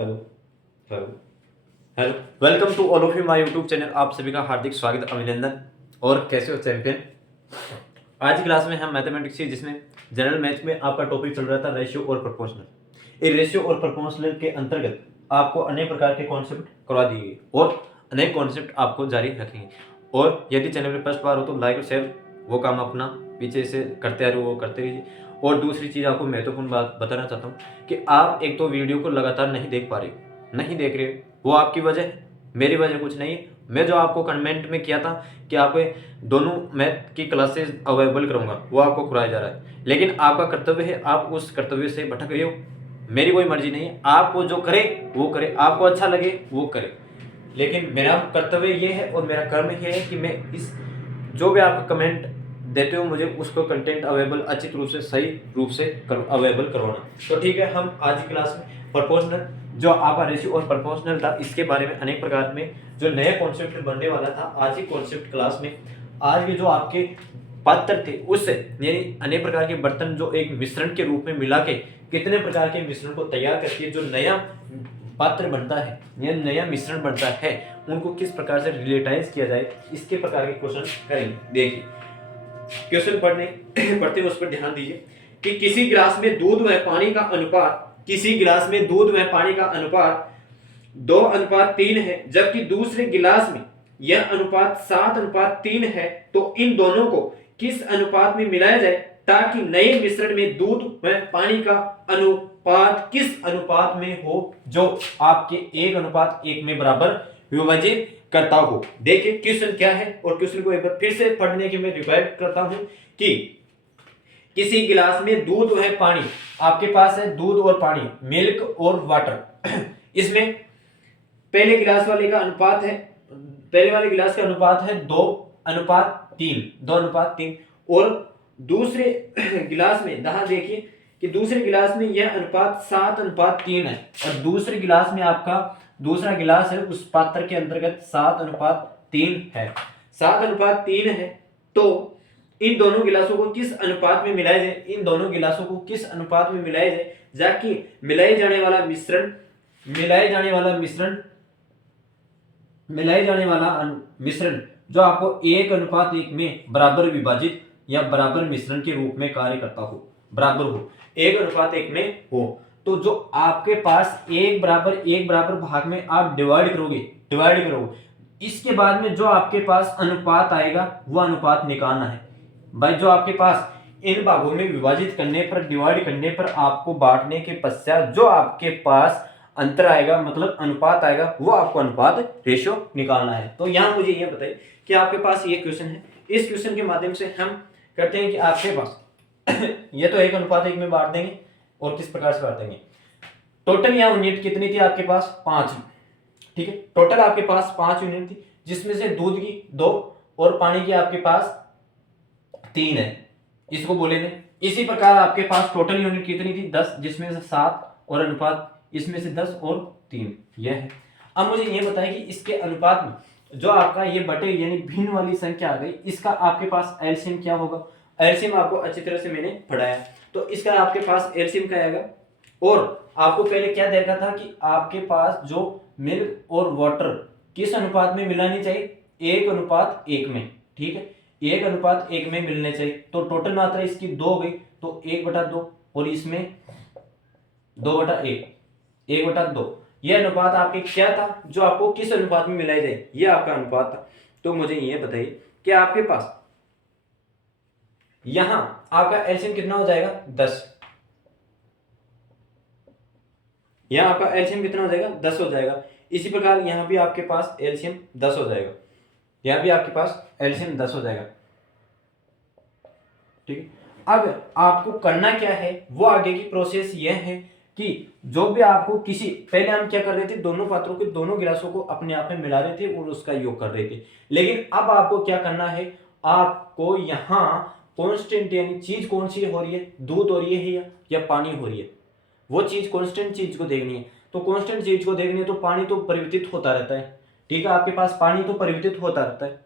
Hello hello hello, welcome to all of you my YouTube channel. आप सभी का हार्दिक स्वागत, अभिनंदन। और कैसे हो चैंपियन। आज की क्लास में हम मैथमेटिक्स की, जिसमें जनरल मैथ में आपका टॉपिक चल रहा था रेशियो और प्रोपोर्शनल। ये रेशियो और प्रोपोर्शनल के अंतर्गत आपको अनेक प्रकार के कॉन्सेप्ट करवा दिए और अनेक कॉन्सेप्ट आपको जारी रखेंगे। और यदि चैनल में फर्स्ट बार हो तो लाइक और शेयर वो काम अपना पीछे से करते आ रहे हो वो करते रहिए। और दूसरी चीज़ आपको महत्वपूर्ण बात बताना चाहता हूँ कि आप एक तो वीडियो को लगातार नहीं देख पा रहे हो, नहीं देख रहे हो, वो आपकी वजह है, मेरी वजह कुछ नहीं है। मैं जो आपको कमेंट में किया था कि आप दोनों मैथ की क्लासेस अवेलेबल करूंगा, वो आपको कराया जा रहा है, लेकिन आपका कर्तव्य है, आप उस कर्तव्य से भटक रहे हो। मेरी कोई मर्जी नहीं है, आपको जो करे वो करे, आपको अच्छा लगे वो करे, लेकिन मेरा कर्तव्य ये है और मेरा कर्म ये है कि मैं इस जो भी आप कमेंट देते हो मुझे उसको कंटेंट अवेलेबल अच्छी रूप से सही रूप से अवेलेबल करवाना। तो ठीक है, हम आज की क्लास में प्रोपोर्शनल जो आपका रेशियो और प्रोपोर्शनल था इसके बारे में अनेक प्रकार में जो नया कॉन्सेप्ट बनने वाला था आज की कॉन्सेप्ट क्लास में। आज के जो आपके पात्र थे उससे यानी अनेक प्रकार के बर्तन जो एक मिश्रण के रूप में मिला के कितने प्रकार के मिश्रण को तैयार करके जो नया पात्र बनता है या नया मिश्रण बनता है उनको किस प्रकार से रिलेटाइज किया जाए, इसके प्रकार के क्वेश्चन करेंगे। देखिए क्वेश्चन पढ़ते उस पर ध्यान दीजिए कि किसी गिलास में दूध व पानी का अनुपात, किसी गिलास में दूध व पानी का अनुपात 2:3 है, जबकि दूसरे गिलास में यह अनुपात 7:3 है, तो इन दोनों को किस अनुपात में मिलाया जाए ताकि नए मिश्रण में दूध व पानी का अनुपात किस अनुपात में हो जो आपके 1:1 में बराबर विभाजित करता हो। देखिए क्वेश्चन क्या है और क्वेश्चन को एक बार फिर से पढ़ने की मैं रिवाइज करता हूं कि किसी गिलास में दूध है पानी, आपके पास है दूध और पानी, मिल्क और वाटर। इसमें पहले गिलास वाले का अनुपात है, पहले वाले गिलास का अनुपात है 2:3 और दूसरे गिलास में यहाँ देखिए कि दूसरे गिलास में यह अनुपात 7:3 है और दूसरे गिलास में आपका दूसरा गिलास है उस पात्र के अंतर्गत 7:3 है, 7:3 है। तो इन दोनों गिलासों को किस अनुपात में मिलाया जाए, इन दोनों गिलासों को किस अनुपात में मिलाया जाए ताकि मिलाए जाने वाला मिश्रण जो आपको 1:1 में बराबर विभाजित या बराबर मिश्रण के रूप में कार्य करता हो, बराबर हो, 1:1 में हो। तो जो आपके पास 1:1 भाग में आप डिवाइड करोगे, इसके बाद में जो आपके पास अनुपात आएगा वह अनुपात निकालना है भाई। जो आपके पास इन भागों में विभाजित करने पर, डिवाइड करने पर, आपको बांटने के पश्चात जो आपके पास अंतर आएगा मतलब अनुपात आएगा, वो आपको अनुपात रेशियो निकालना है। तो यहां मुझे ये बताइए कि आपके पास ये क्वेश्चन है, इस क्वेश्चन के माध्यम से हम करते हैं कि आपके पास ये तो 1:1 में बांट देंगे और किस प्रकार से बांट देंगे। टोटल यहाँ यूनिट कितनी थी आपके पास 5, ठीक है, टोटल आपके पास 5 यूनिट थी, जिसमें से दूध की 2 और पानी की आपके पास 3 है, इसको बोलेंगे। इसी प्रकार आपके पास टोटल यूनिट कितनी थी 10, जिसमें से 7 और अनुपात इसमें से 10 और 3 यह है। अब मुझे ये बताएं कि इसके अनुपात में जो आपका ये बटे यानी भिन्न वाली संख्या आ गई, इसका आपके पास एलसीएम क्या होगा। एलसीएम आपको अच्छी तरह से मैंने पढ़ाया, तो इसका आपके पास एलसीएम क्या आएगा। और आपको पहले क्या देखा था कि आपके पास जो मिल्क और वाटर किस अनुपात में मिलानी चाहिए, 1:1 में, ठीक है, 1:1 में मिलने चाहिए। तो टोटल मात्रा इसकी 2 हो गई, तो 1/2 और इसमें 2/1, 1/2। यह अनुपात आपके क्या था जो आपको किस अनुपात में मिलाया जाए, यह आपका अनुपात था। तो मुझे ये बताइए कि आपके पास यहां आपका एलसीएम कितना हो जाएगा 10, यहां आपका एलसीएम कितना हो जाएगा 10 हो जाएगा। इसी प्रकार यहां भी आपके पास एलसीएम 10 हो जाएगा, यहां भी आपके पास एलसीएम 10 हो जाएगा, ठीक है। अब आपको करना क्या है, वो आगे की प्रोसेस ये है कि जो भी आपको किसी, पहले हम क्या कर रहे थे, दोनों पात्रों के दोनों गिलासों को अपने आप में मिला रहे थे और उसका योग कर रहे थे। लेकिन अब आपको क्या करना है, आपको यहाँ कांस्टेंट यानी चीज कौन सी हो रही है, दूध हो रही है या पानी हो रही है, वो चीज कांस्टेंट चीज को देखनी है। तो कांस्टेंट चीज को देखनी है तो पानी तो परिवर्तित होता रहता है, ठीक है, आपके पास पानी तो परिवर्तित होता रहता है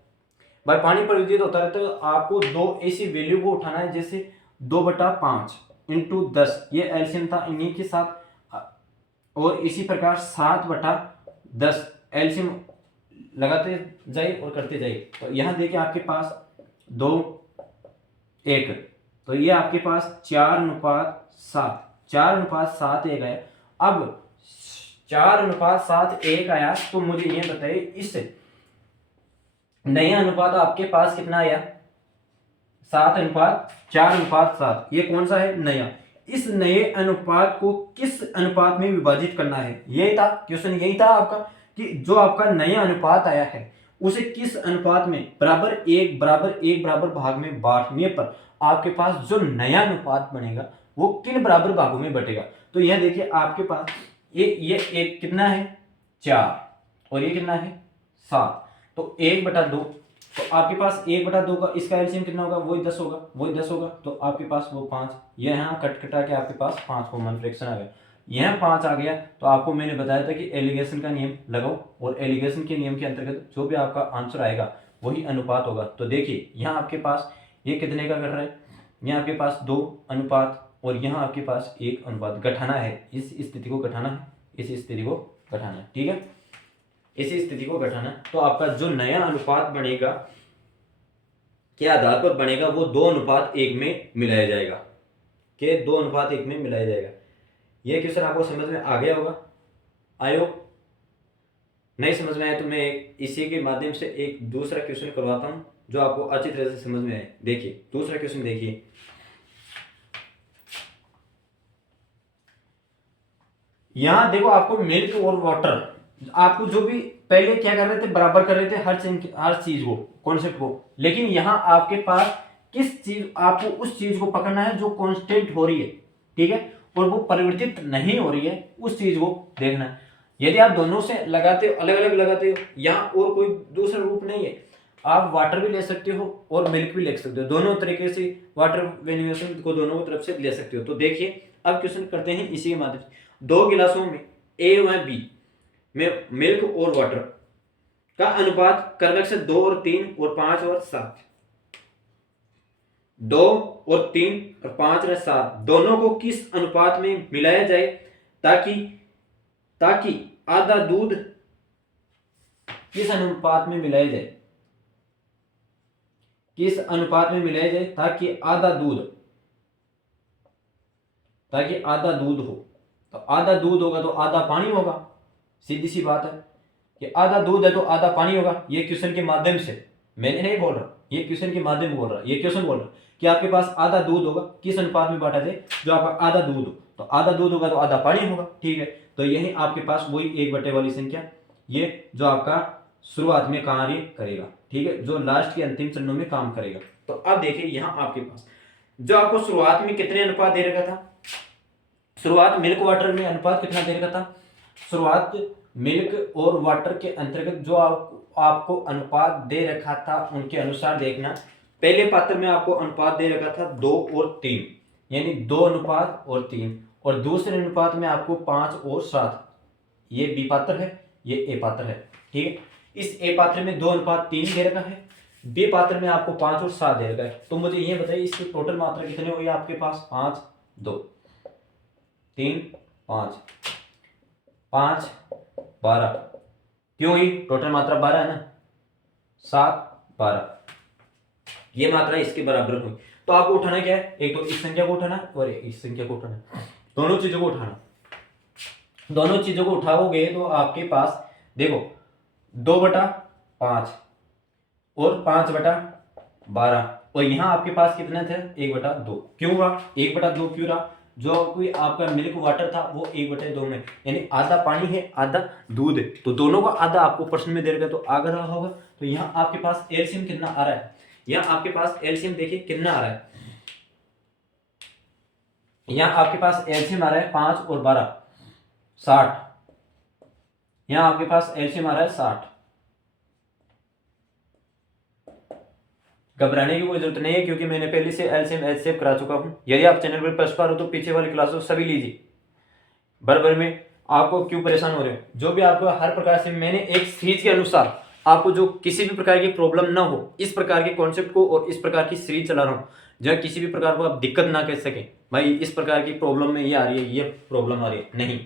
भाई, पानी परिवर्तित होता रहता है। तो आपको 2 ऐसी वैल्यू को उठाना है, जैसे 2/5 × 10, ये एलसीएम था, इन्हीं के साथ और इसी प्रकार 7/10 एलसीएम लगाते जाइए और करते जाइए। तो यहाँ देखिए आपके पास 2:1, तो ये आपके पास 4:7, 4:7 आया। अब 4:7 आया तो मुझे ये बताइए इस नया अनुपात आपके पास कितना आया? 7:4:7। ये कौन सा है? नया। इस नए अनुपात को किस अनुपात में विभाजित करना है, यही था क्वेश्चन, यही था आपका कि जो आपका नया अनुपात आया है उसे किस अनुपात में बराबर भाग में बांटने पर आपके पास जो नया अनुपात बनेगा वो किन बराबर भागों में बटेगा। तो यह देखिए आपके पास ये एक कितना है? 4 और ये कितना है? 7। तो 1/2, तो आपके पास 1/2 का इसका एलसीएम कितना होगा? वही 10 होगा, वही 10 होगा। तो आपके पास वो 5, ये यहाँ कट कटा के आपके पास 5 कॉमन फ्रैक्शन आ गया, यह 5 आ गया। तो आपको मैंने बताया था कि एलिगेशन का नियम लगाओ और एलिगेशन के नियम के अंतर्गत जो भी आपका आंसर आएगा वही अनुपात होगा। तो देखिए यहाँ आपके पास ये कितने का कर रहा है? यहाँ आपके पास 2 अनुपात और यहाँ आपके पास 1 अनुपात। घटाना है, इस स्थिति को घटाना है, इस स्थिति को घटाना है, ठीक है, इसी स्थिति को घटाना। तो आपका जो नया अनुपात बनेगा के आधार पर बनेगा वो 2:1 में मिलाया जाएगा, के 2:1 में मिलाया जाएगा। ये क्वेश्चन आपको समझ में आ गया होगा। आयोग नहीं समझ में आया तो मैं इसी के माध्यम से एक दूसरा क्वेश्चन करवाता हूं जो आपको अच्छी तरह से समझ में आए। देखिए दूसरा क्वेश्चन देखिए, यहां देखो आपको मिल्क और वाटर, आपको जो भी पहले क्या कर रहे थे, बराबर कर रहे थे हर चीज को, कॉन्सेप्ट को, लेकिन यहां आपके पास किस चीज, आपको उस चीज को पकड़ना है जो कांस्टेंट हो रही है, ठीक है, और वो परिवर्तित नहीं हो रही है, उस चीज को देखना है। यदि आप दोनों से लगाते हो, अलग अलग लगाते हो, यहाँ और कोई दूसरा रूप नहीं है, आप वाटर भी ले सकते हो और मिल्क भी ले सकते हो, दोनों तरीके से वाटर वेन्यूएशन को दोनों तरफ से ले सकते हो। तो देखिए अब क्वेश्चन करते हैं इसी के माध्यम से। 2 गिलासों में ए व बी में मिल्क और वाटर का अनुपात क्रमश 2 और 3 और 5 और 7, 2 और 3 और 5 और 7 दोनों को किस अनुपात में मिलाया जाए ताकि आधा दूध किस अनुपात में मिलाया जाए, किस अनुपात में मिलाया जाए ताकि आधा दूध हो। तो आधा दूध होगा तो आधा पानी होगा, सीधी सी बात है कि आधा दूध है तो आधा पानी होगा। ये क्वेश्चन के माध्यम से, मैंने नहीं बोल रहा, ये क्वेश्चन के माध्यम में बोल रहा, ये क्वेश्चन बोल रहा कि आपके पास आधा दूध होगा, किस अनुपात में बांटा जाए, जो आपका आधा दूध हो, तो आधा दूध होगा तो आधा पानी होगा, ठीक है। तो यही आपके पास वही 1/, वाली संख्या, ये जो आपका शुरुआत में कार्य करेगा, ठीक है, जो लास्ट के अंतिम चरणों में काम करेगा। तो अब देखिए यहाँ आपके पास जो आपको शुरुआत में कितने अनुपात दे रखा था, शुरुआत मिल्क वाटर में अनुपात कितना दे रखा था, शुरुआत मिल्क और वाटर के अंतर्गत जो आपको अनुपात दे रखा था उनके अनुसार देखना। पहले पात्र में आपको अनुपात दे रखा था 2 और 3, यानी 2 अनुपात और 3, और दूसरे अनुपात में आपको 5 और 7, ये बी पात्र है, ये ए पात्र है, ठीक है। इस ए पात्र में 2:3 दे रखा है, बी पात्र में आपको 5 और 7 दे रखा है। तो मुझे ये बताइए इसकी टोटल मात्रा कितनी हुई आपके पास? 5, 2, 3, 5, 5, 12, क्यों हुई? टोटल मात्रा 12 है ना, 7, 12, ये मात्रा इसके बराबर हुई। तो आपको उठाना क्या है, एक तो इस संख्या को उठाना और इस संख्या को उठाना, दोनों चीजों को उठाना। दोनों चीजों को उठाओगे तो आपके पास देखो 2/5 और 5/12, और यहाँ आपके पास कितने थे? 1/2। क्यों रहा 1/2? क्यों रहा? जो कोई आपका मिल्क वाटर था वो 1/2 में, यानी आधा पानी है आधा दूध है, तो दोनों का आधा आपको प्रश्न में दे रखा है, तो आगे रहा होगा। तो यहाँ आपके पास एलसीएम कितना आ रहा है, यहाँ आपके पास एलसीएम देखिए कितना आ रहा है, यहाँ आपके पास एलसीएम आ रहा है 5 और 12, 60, यहाँ आपके पास एलसीएम आ रहा है 60। घबराने की कोई जरूरत नहीं है क्योंकि मैंने पहले से एलसीएम एचसीएफ करा चुका हूं। यदि आप चैनल पर फर्स्ट बार हो तो पीछे वाली क्लासों सभी लीजिए, बराबर में। आपको क्यों परेशान हो रहे हो, जो भी आपको हर प्रकार से मैंने एक सीरीज के अनुसार आपको जो किसी भी प्रकार की प्रॉब्लम ना हो, इस प्रकार के कॉन्सेप्ट को और इस प्रकार की सीरीज चला रहा हूँ जहाँ किसी भी प्रकार को आप दिक्कत ना कर सके, भाई इस प्रकार की प्रॉब्लम में ये आ रही है, ये प्रॉब्लम आ रही है, नहीं,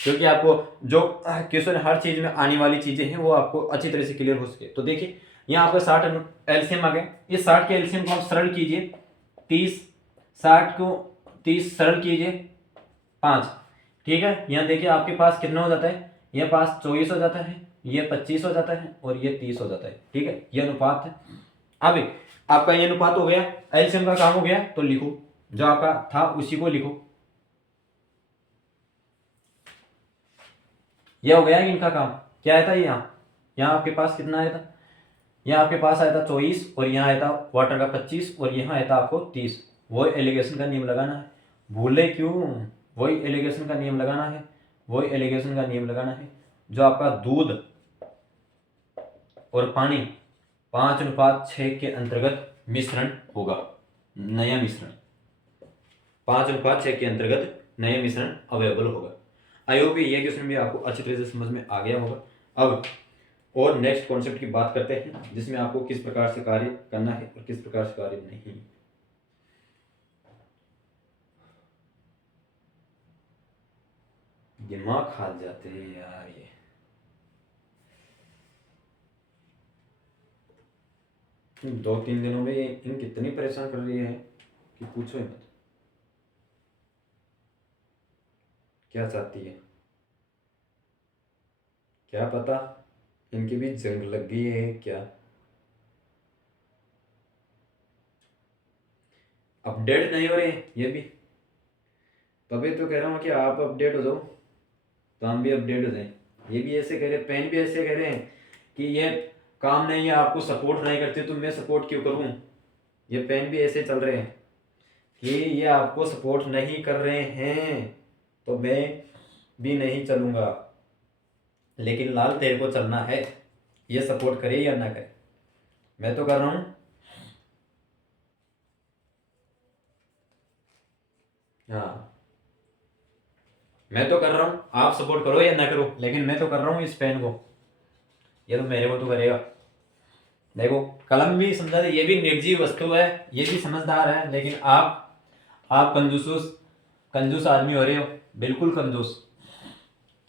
क्योंकि आपको जो क्वेश्चन हर चीज में आने वाली चीजें हैं वो आपको अच्छी तरह से क्लियर हो सके। तो देखिए यहाँ आपका 60 एलसीएम आ गया, इस 60 के एलसीएम को आप सरल कीजिए 30, 60 को 30 सरल कीजिए 5, ठीक है। यहाँ देखिए आपके पास कितना हो जाता है, ये पास 24 हो जाता है, ये 25 हो जाता है और ये 30 हो जाता है, ठीक है। ये अनुपात है। अब आपका ये अनुपात हो गया, एलसीएम का काम हो गया, तो लिखो जो आपका था उसी को लिखो। ये हो गया इनका काम। क्या आया था यहाँ आपके पास कितना आया था, यहाँ आपके पास आया था 24 और यहाँ आया था वाटर का 25 और यहाँ आया था आपको 30। वही एलिगेशन का नियम लगाना है, भूले क्यों, वही एलिगेशन का नियम लगाना है, वही एलिगेशन का नियम लगाना है। जो आपका दूध और पानी 5:6 के अंतर्गत मिश्रण होगा, नया मिश्रण 5:6 के अंतर्गत नया मिश्रण अवेलेबल होगा। आई होप ये क्वेश्चन भी आपको अच्छी तरह से समझ में आ गया होगा। अब और नेक्स्ट कॉन्सेप्ट की बात करते हैं, जिसमें आपको किस प्रकार से कार्य करना है और किस प्रकार से कार्य नहीं। दिमाग खा जाते हैं यार ये। इन 2-3 दिनों में ये इन कितनी परेशान कर रही है कि पूछो ही मत। क्या चाहती है क्या पता, इनकी भी जंग लग गई है क्या। अपडेट नहीं हो रहे ये भी, तभी तो कह रहा हूँ कि आप अपडेट हो जाओ तो हम भी अपडेट हो जाएं। ये भी ऐसे कह रहे, पेन भी ऐसे कह रहे हैं कि ये काम नहीं है, आपको सपोर्ट नहीं करते तो मैं सपोर्ट क्यों करूँ। ये पेन भी ऐसे चल रहे हैं कि ये आपको सपोर्ट नहीं कर रहे हैं तो मैं भी नहीं चलूँगा। लेकिन लाल तेरे को चलना है, ये सपोर्ट करे या ना करे, मैं तो कर रहा हूँ। हाँ मैं तो कर रहा हूँ, आप सपोर्ट करो या ना करो, लेकिन मैं तो कर रहा हूँ इस पेन को, ये तो मेरे को तो करेगा। देखो कलम भी समझा, ये भी निर्जीव वस्तु है, ये भी समझदार है, लेकिन आप कंजूस आदमी हो रहे हो, बिल्कुल कंजूस।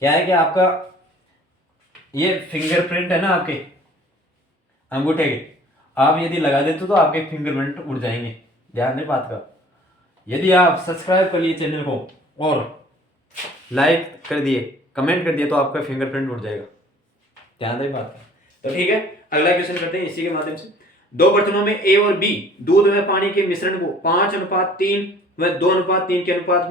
क्या है कि आपका ये फिंगरप्रिंट है ना आपके अंगूठे के, आप यदि लगा देते तो आपके फिंगरप्रिंट उड़ जाएंगे, ध्यान दें बात का। यदि आप सब्सक्राइब कर लिए चैनल को और लाइक कर दिए, कमेंट कर दिए, तो आपका फिंगरप्रिंट उड़ जाएगा, ध्यान दें बात का। तो ठीक है, अगला क्वेश्चन करते हैं इसी के माध्यम से। 2 बर्तनों में ए और बी दूध व पानी के मिश्रण को 5:3 व 2:3 के अनुपात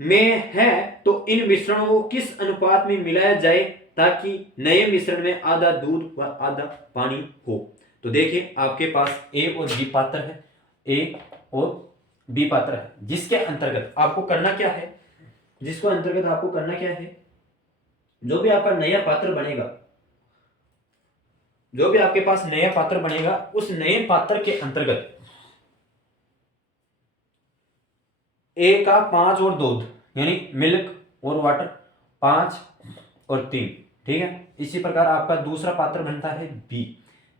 में है, तो इन मिश्रणों को किस अनुपात में मिलाया जाए ताकि नए मिश्रण में आधा दूध व आधा पानी हो। तो देखिए आपके पास ए और बी पात्र है, ए और बी पात्र है, जिसके अंतर्गत आपको करना क्या है, जिसको अंतर्गत आपको करना क्या है, जो भी आपका नया पात्र बनेगा, जो भी आपके पास नया पात्र बनेगा, उस नए पात्र के अंतर्गत ए का 5 और दूध यानी मिल्क और वाटर 5 और 3, ठीक है। इसी प्रकार आपका दूसरा पात्र बनता है बी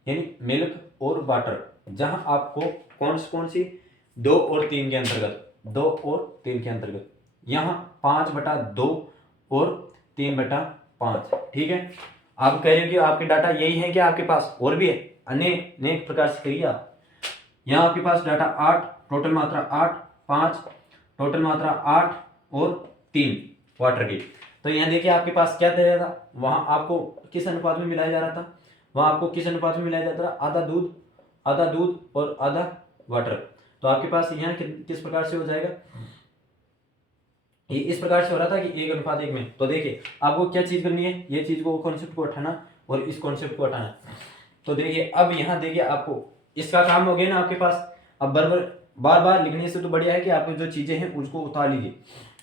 यानी मिल्क और वाटर, जहां आपको कौन सी 2 और 3 के अंतर्गत, 2 और 3 के अंतर्गत, यहां 5/2 और 3/5, ठीक है। आप कह रहे हो कि आपके डाटा यही है कि आपके पास और भी है, अन्य अनेक प्रकार से करिए आप। यहाँ आपके पास डाटा 8, टोटल मात्रा 8, 5 टोटल मात्रा 8 और 3 वाटर की। तो यहाँ देखिए आपके पास क्या दे रहा था, वहां आपको किस अनुपात में मिलाया जा रहा था, वहां आपको किस अनुपात में मिलाया जाता था, आधा दूध और आधा वाटर। तो आपके पास यहाँ किस प्रकार से हो जाएगा, ये इस प्रकार से हो रहा था कि 1:1 में। तो देखिए आपको क्या चीज करनी है, ये चीज को कॉन्सेप्ट को हटाना और इस कॉन्सेप्ट को हटाना। तो देखिए अब यहाँ देखिए आपको इसका काम हो गया ना आपके पास। अब बार बार लिखने से तो बढ़िया है कि आपको जो चीजें हैं उसको उतार लीजिए।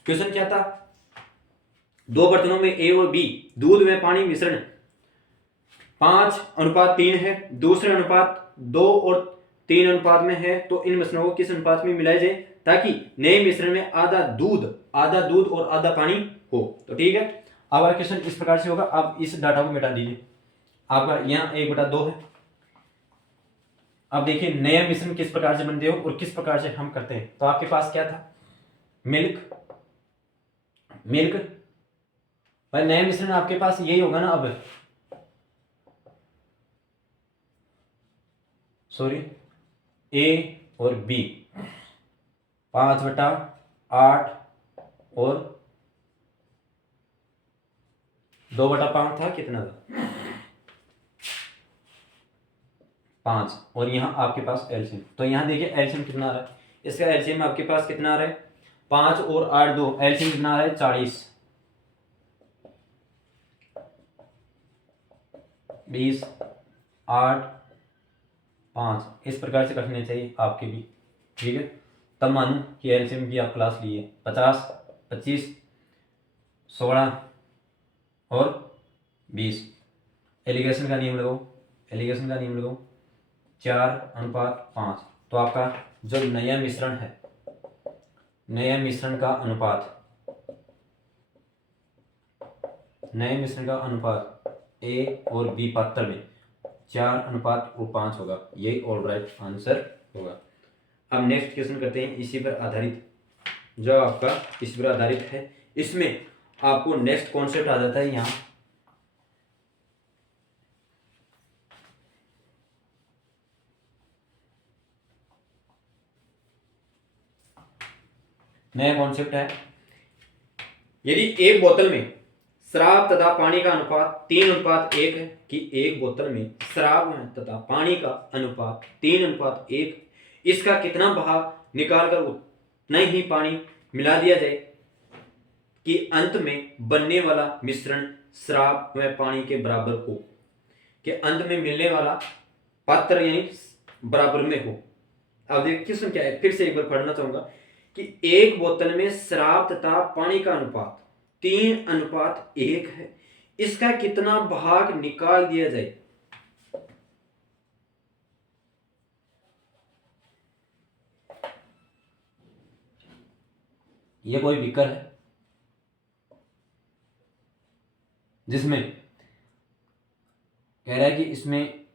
क्वेश्चन क्या था, 2 बर्तनों में ए और बी दूध में पानी मिश्रण 5:3 है, दूसरे अनुपात 2 और 3 अनुपात में है, तो इन मिश्रणों को किस अनुपात में मिलाया जाए ताकि नए मिश्रण में आधा दूध और आधा पानी हो। तो ठीक है, अब क्वेश्चन इस प्रकार से होगा। आप इस डाटा को मिटा दीजिए, आपका यहाँ 1/2 है। अब देखिए नया मिश्रण किस प्रकार से बनते हो और किस प्रकार से हम करते हैं। तो आपके पास क्या था, मिल्क भाई नया मिश्रण आपके पास यही होगा ना, अब सॉरी ए और बी 5/8 और 2/5 था, कितना था 5, और यहाँ आपके पास एलसीएम, तो यहाँ देखिए एलसीएम कितना आ रहा है, इसका एलसीएम आपके पास कितना आ रहा है 5 और 8 2, एलसीएम कितना आ रहा है 40, 20 8 5, इस प्रकार से रखने चाहिए आपके भी, ठीक है। तब मानूं कि एलसीएम की आप क्लास ली है 50 25 16 और 20, एलिगेशन का नियम लगाओ, एलिगेशन का नियम लगाओ 4:5, तो आपका जो नया मिश्रण है, नए मिश्रण का अनुपात, नए मिश्रण का अनुपात ए और बी पात्र में 4:5 होगा, यही ऑल राइट आंसर होगा। अब नेक्स्ट क्वेश्चन करते हैं इसी पर आधारित, जो आपका इस पर आधारित है, इसमें आपको नेक्स्ट कॉन्सेप्ट आ जाता है यहाँ, नया कॉन्सेप्ट है, यदि एक बोतल में शराब तथा पानी का अनुपात 3:1 है, कि एक बोतल में शराब तथा पानी का अनुपात 3:1, इसका कितना भाग निकालकर उतना ही पानी मिला दिया जाए कि अंत में बनने वाला मिश्रण शराब व पानी के बराबर हो, कि अंत में मिलने वाला पात्र यानी बराबर में हो। अब देखिए क्वेश्चन क्या है, फिर से एक बार पढ़ना चाहूंगा कि एक बोतल में शराब तथा पानी का अनुपात 3:1 है, इसका कितना भाग निकाल दिया जाए। यह कोई बीकर है जिसमें कह रहा है कि इसमें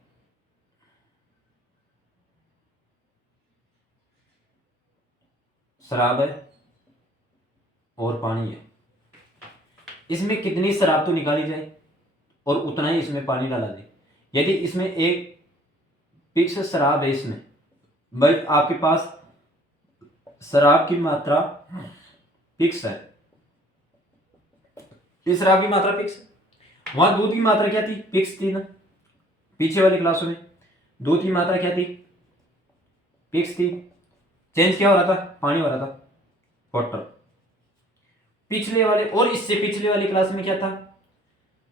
शराब है और पानी है, इसमें कितनी शराब तो निकाली जाए और उतना ही इसमें पानी डाला जाए। यदि इसमें एक फिक्स शराब है, इसमें भाई आपके पास शराब की मात्रा फिक्स है, इस शराब की मात्रा फिक्स है, वहां दूध की मात्रा क्या थी, फिक्स थी ना, पीछे वाली क्लासों में दूध की मात्रा क्या थी, फिक्स थी, चेंज क्या हो रहा था, पानी हो रहा था वाटर। पिछले वाले और इससे पिछले वाली क्लास में क्या था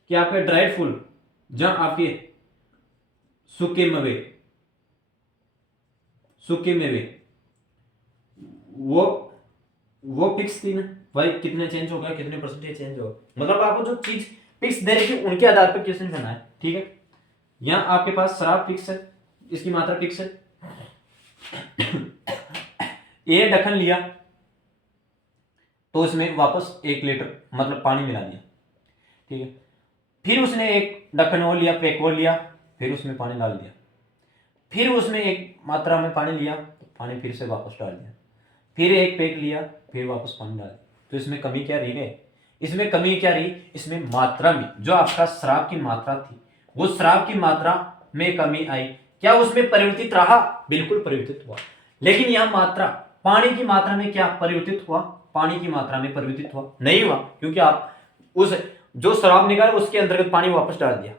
कि आपके ड्राइड फूल, जहां आपके सूखे मेवे, सूखे मेवे वो फिक्स थी ना भाई, कितने चेंज हो गया, कितने परसेंटेज चेंज हो गया, मतलब आपको जो चीज फिक्स दे रही थी उनके आधार पर क्वेश्चन करना है, ठीक है। यहां आपके पास शराब फिक्स है, इसकी मात्रा फिक्स है, ये ढक्कन लिया तो उसमें वापस 1 लीटर मतलब पानी मिला दिया, ठीक है। फिर उसने एक ढक्कन और लिया, पैक और लिया, फिर उसमें पानी डाल दिया, फिर उसमें एक मात्रा में पानी लिया, पानी फिर से वापस डाल दिया, फिर एक पैक लिया, फिर वापस पानी डाल दिया, तो इसमें कमी क्या रही है, इसमें कमी क्या रही, इसमें मात्रा में जो आपका शराब की मात्रा थी, वो शराब की मात्रा में कमी आई, क्या उसमें परिवर्तित रहा, बिल्कुल परिवर्तित हुआ, लेकिन यह मात्रा पानी की मात्रा में क्या परिवर्तित हुआ, पानी की मात्रा में परिवर्तित हुआ नहीं हुआ, क्योंकि आप उस जो शराब निकाला उसके अंतर्गत पानी वापस डाल दिया।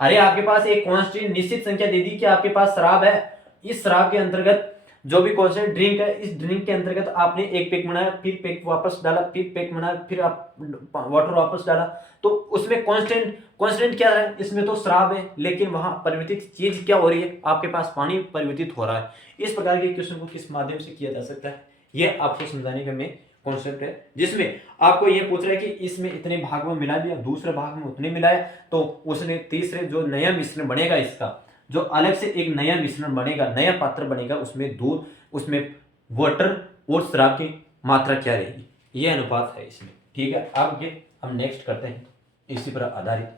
अरे आपके पास एक कांस्टेंट निश्चित संख्या दे दी कि आपके पास शराब है, इस शराब के अंतर्गत जो भी कांस्टेंट ड्रिंक है, इस ड्रिंक के अंतर्गत आपने एक पैक बनाया, फिर पैक वापस डाला, फिर पैक बनाया, फिर आप वाटर वापस डाला, तो उसमें कांस्टेंट क्या है, इसमें तो शराब है, लेकिन वहां परिवर्तित चीज क्या हो रही है, आपके पास पानी परिवर्तित हो रहा है। इस प्रकार के क्वेश्चन को किस माध्यम से किया जा सकता है, यह आपको समझाने का मैं कॉन्सेप्ट है, जिसमें आपको यह पूछ रहा है कि इसमें इतने भाग में मिला दिया, दूसरे भाग में उतने मिलाया, तो उसने तीसरे जो नया मिश्रण बनेगा, इसका जो अलग से एक नया मिश्रण बनेगा, नया पात्र बनेगा, उसमें दूध, उसमें वाटर और शराब की मात्रा क्या रहेगी, यह अनुपात है इसमें, ठीक है। अब ये हम नेक्स्ट करते हैं इसी पर आधारित,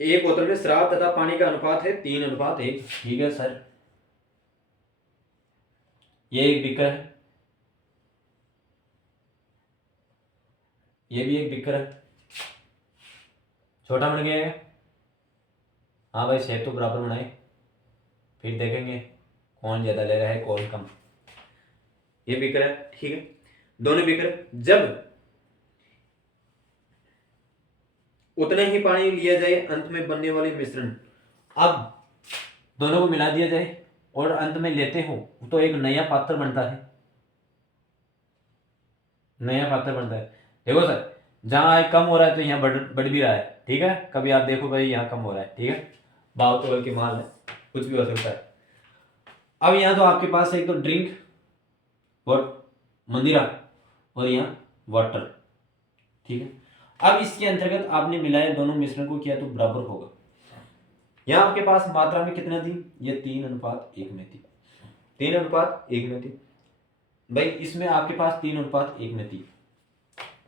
एक बोतल में शराब तथा पानी का अनुपात है 3:1, ठीक है सर। ये एक बीकर है, ये भी एक बीकर है, छोटा बन गया है। हाँ भाई शेप तो बराबर बनाए, फिर देखेंगे कौन ज़्यादा ले रहा है कौन कम। ये बीकर है, ठीक है, दोनों बीकर। जब उतना ही पानी लिया जाए अंत में बनने वाले मिश्रण, अब दोनों को मिला दिया जाए और अंत में लेते हो तो एक नया पात्र बनता है, नया पात्र बनता है। देखो सर, जहाँ कम हो रहा है तो यहाँ बढ़ भी रहा है, ठीक है। कभी आप देखो भाई यहाँ कम हो रहा है, ठीक है, भाव तो बल्कि माल है, कुछ भी हो सकता है। अब यहाँ तो आपके पास एक तो ड्रिंक और मंदिरा और यहाँ वाटर, ठीक है। अब इसके अंतर्गत आपने मिलाया दोनों मिश्रण को किया तो बराबर होगा। यहाँ आपके पास मात्रा में कितना थी, ये 3:1 में थी, 3:1 में थी भाई। इसमें आपके पास 3:1 में थी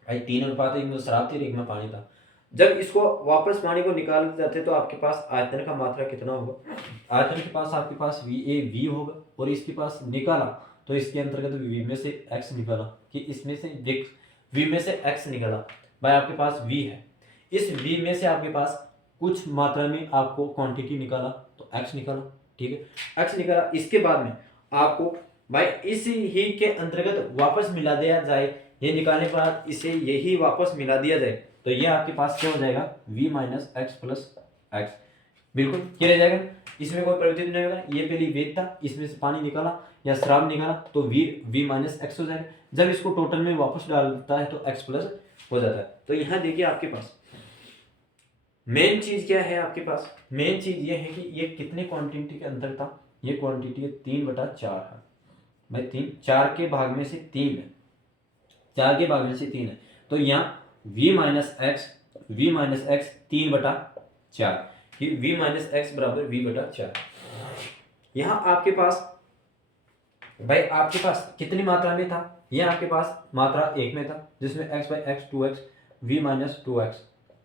भाई, 3:1 में शराब थी, 1 में पानी था। जब इसको वापस पानी को निकाल जाते तो आपके पास आयतन का मात्रा कितना होगा, आयतन के पास आपके पास V होगा, और इसके पास निकाला तो इसके अंतर्गत V में से x निकाला, कि इसमें से V में से x निकाला भाई, आपके पास V है। इस V में से आपके पास कुछ मात्रा में आपको क्वांटिटी निकाला तो x निकाला, ठीक है, x निकाला। इसके बाद में आपको भाई इसी ही के अंतर्गत वापस मिला दिया जाए, ये निकालने के बाद इसे यही वापस मिला दिया जाए तो ये आपके पास क्या हो जाएगा, v minus x plus x, बिल्कुल क्या रह जाएगा, इसमें कोई परिवर्तन नहीं होगा। ये पहली वेद था, इसमें से पानी निकाला या शराब निकाला तो v माइनस एक्स हो जाएगा। जब इसको टोटल में वापस डालता है तो x प्लस हो जाता है। तो यहाँ देखिए आपके पास मेन चीज क्या है, आपके पास मेन चीज ये है कि ये कितने क्वांटिटी के अंदर था, ये क्वांटिटी है 3/4 है भाई, 4 के भाग में से 3 है, 4 के भाग में से 3 है। तो यहाँ v माइनस एक्स 3/4, कि v माइनस एक्स बराबर v/4। यहाँ आपके पास भाई आपके पास कितनी मात्रा में था, यह आपके पास मात्रा 1 में था, जिसमें x/x 2x v minus 2x,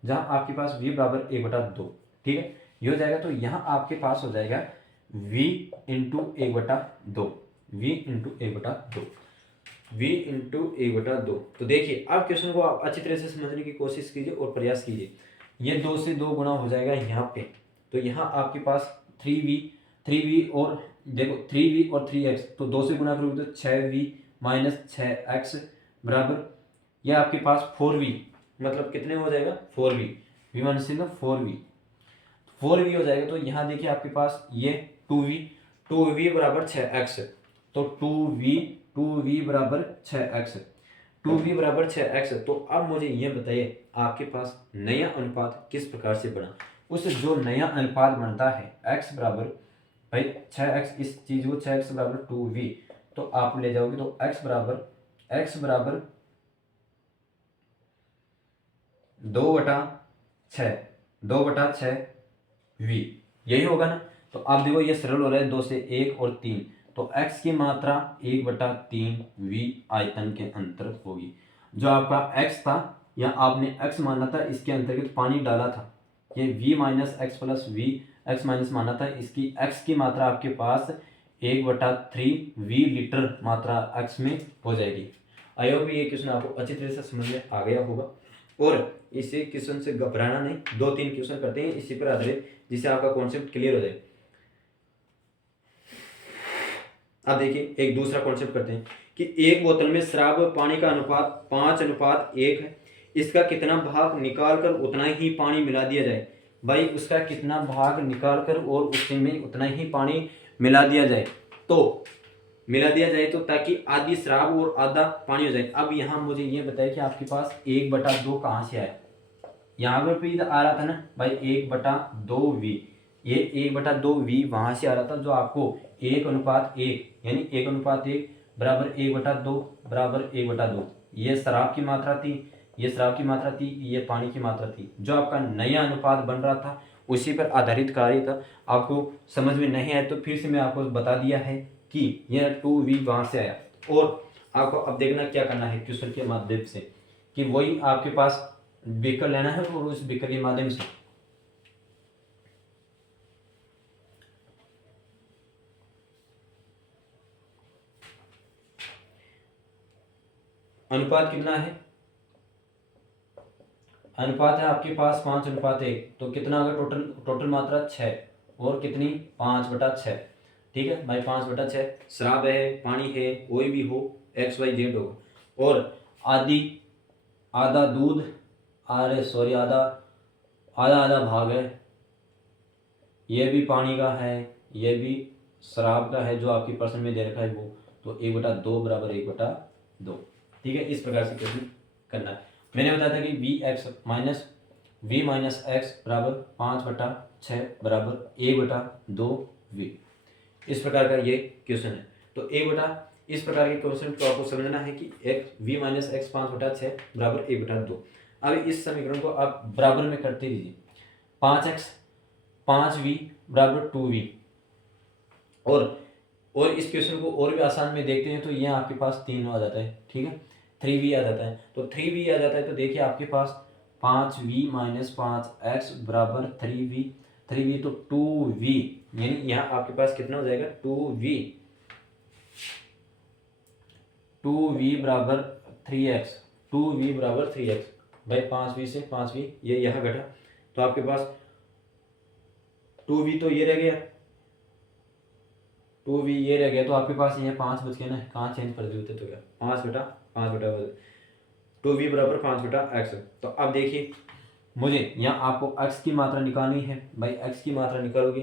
जहाँ आपके पास v बराबर 1/2, ठीक है, ये हो जाएगा। तो यहाँ आपके पास हो जाएगा v into 1/2, v into 1/2, v into 1/2। तो देखिए अब क्वेश्चन को आप अच्छी तरह से समझने की कोशिश कीजिए और प्रयास कीजिए। ये 2 से 2 गुना हो जाएगा यहाँ पे, तो यहाँ आपके पास 3v और देखो 3v और 3x, तो 2 से गुना करोगे तो 6v माइनस 6x बराबर, यह आपके पास 4v, मतलब कितने हो जाएगा 4v, v माइनस 4v हो जाएगा। तो यहाँ देखिए आपके पास ये 2v बराबर 6x, तो 2v बराबर 6x, 2v बराबर 6x। तो अब मुझे ये बताइए आपके पास नया अनुपात किस प्रकार से बना। उस जो नया अनुपात बनता है x बराबर भाई 6x, इस चीज को 6x बराबर 2v, तो आप ले जाओगे तो x बराबर 2/6v, यही होगा ना। तो आप देखो ये सरल हो रहा है, 2 से 1 और 3, तो x की मात्रा 1/3v आयतन के अंतर होगी। जो आपका x था या आपने x माना था, इसके अंतर्गत पानी डाला था, ये v minus x plus v x minus माना था, इसकी x की मात्रा आपके पास 1/3v लीटर मात्रा x में हो जाएगी। आई होप ये क्वेश्चन आपको अच्छी तरह से समझ में आ गया होगा, और इसे क्वेश्चन से घबराना नहीं, 2-3 क्वेश्चन करते हैं इसी पर आधारित, जिससे आपका कॉन्सेप्ट क्लियर हो जाए। अब देखिए एक दूसरा कॉन्सेप्ट करते हैं कि एक बोतल में शराब और पानी का अनुपात 5:1 है, इसका कितना भाग निकाल कर उतना ही पानी मिला दिया जाए। भाई उसका कितना भाग निकाल कर और उसमें उतना ही पानी मिला दिया जाए, तो मिला दिया जाए तो ताकि आधी शराब और आधा पानी हो जाए। अब यहाँ मुझे ये बताया कि आपके पास 1/2 कहाँ से आया, यहाँ पर भी आ रहा था ना भाई 1/2v, ये 1/2v वहां से आ रहा था, जो आपको 1:1 यानी 1:1 बराबर 1/2 बराबर 1/2, ये शराब की मात्रा थी, ये शराब की मात्रा थी, ये पानी की मात्रा थी। जो आपका नया अनुपात बन रहा था उसी पर आधारित कार्य था। आपको समझ में नहीं आया तो फिर से मैं आपको बता दिया है कि यह 2v वहां से आया, और आपको अब देखना क्या करना है क्वेश्चन के माध्यम से, कि वही आपके पास बीकर लेना है और उस बीकर के माध्यम से अनुपात कितना है, अनुपात है आपके पास 5:1, तो कितना होगा टोटल, टोटल मात्रा 6 और कितनी 5/6, ठीक है भाई 5/6। शराब है, पानी है, कोई भी हो, XYZ होगा। और आदि, आधा दूध, अरे सॉरी आधा आधा आधा भाग है, ये भी पानी का है, ये भी शराब का है जो आपके प्रश्न में दे रखा है वो, तो 1/2 बराबर 1/2, ठीक है। इस प्रकार से क्वेश्चन करना है। मैंने बताया था कि v माइनस एक्स बराबर 5/6 बराबर 1/2v, इस प्रकार का ये क्वेश्चन है। तो इस प्रकार के क्वेश्चन को आपको समझना है कि v माइनस एक्स 5/6 बराबर 1/2। अब इस समीकरण को आप बराबर में करते रहिए, 5x 5v बराबर 2v। और इस क्वेश्चन को और भी आसान में देखते हैं तो ये आपके पास 3 आ जाता है, ठीक है, 3v आ जाता है। तो 3v आ जाता है तो देखिए आपके पास 5v माइनस 5x बराबर 3v तो 2v, यानी यहाँ आपके पास कितना हो जाएगा 2v बराबर 3x, 2v बराबर 3x। भाई 5v से 5v ये यहाँ घटा तो आपके पास 2v तो ये रह गया, 2v ये रह गया, तो आपके पास ये 5 बच गया ना, कहाँ चेंज कर दिए तो क्या 5/5 2v बराबर 5/x। तो अब देखिए मुझे यहाँ आपको x की मात्रा निकालनी है, भाई x की मात्रा निकालोगे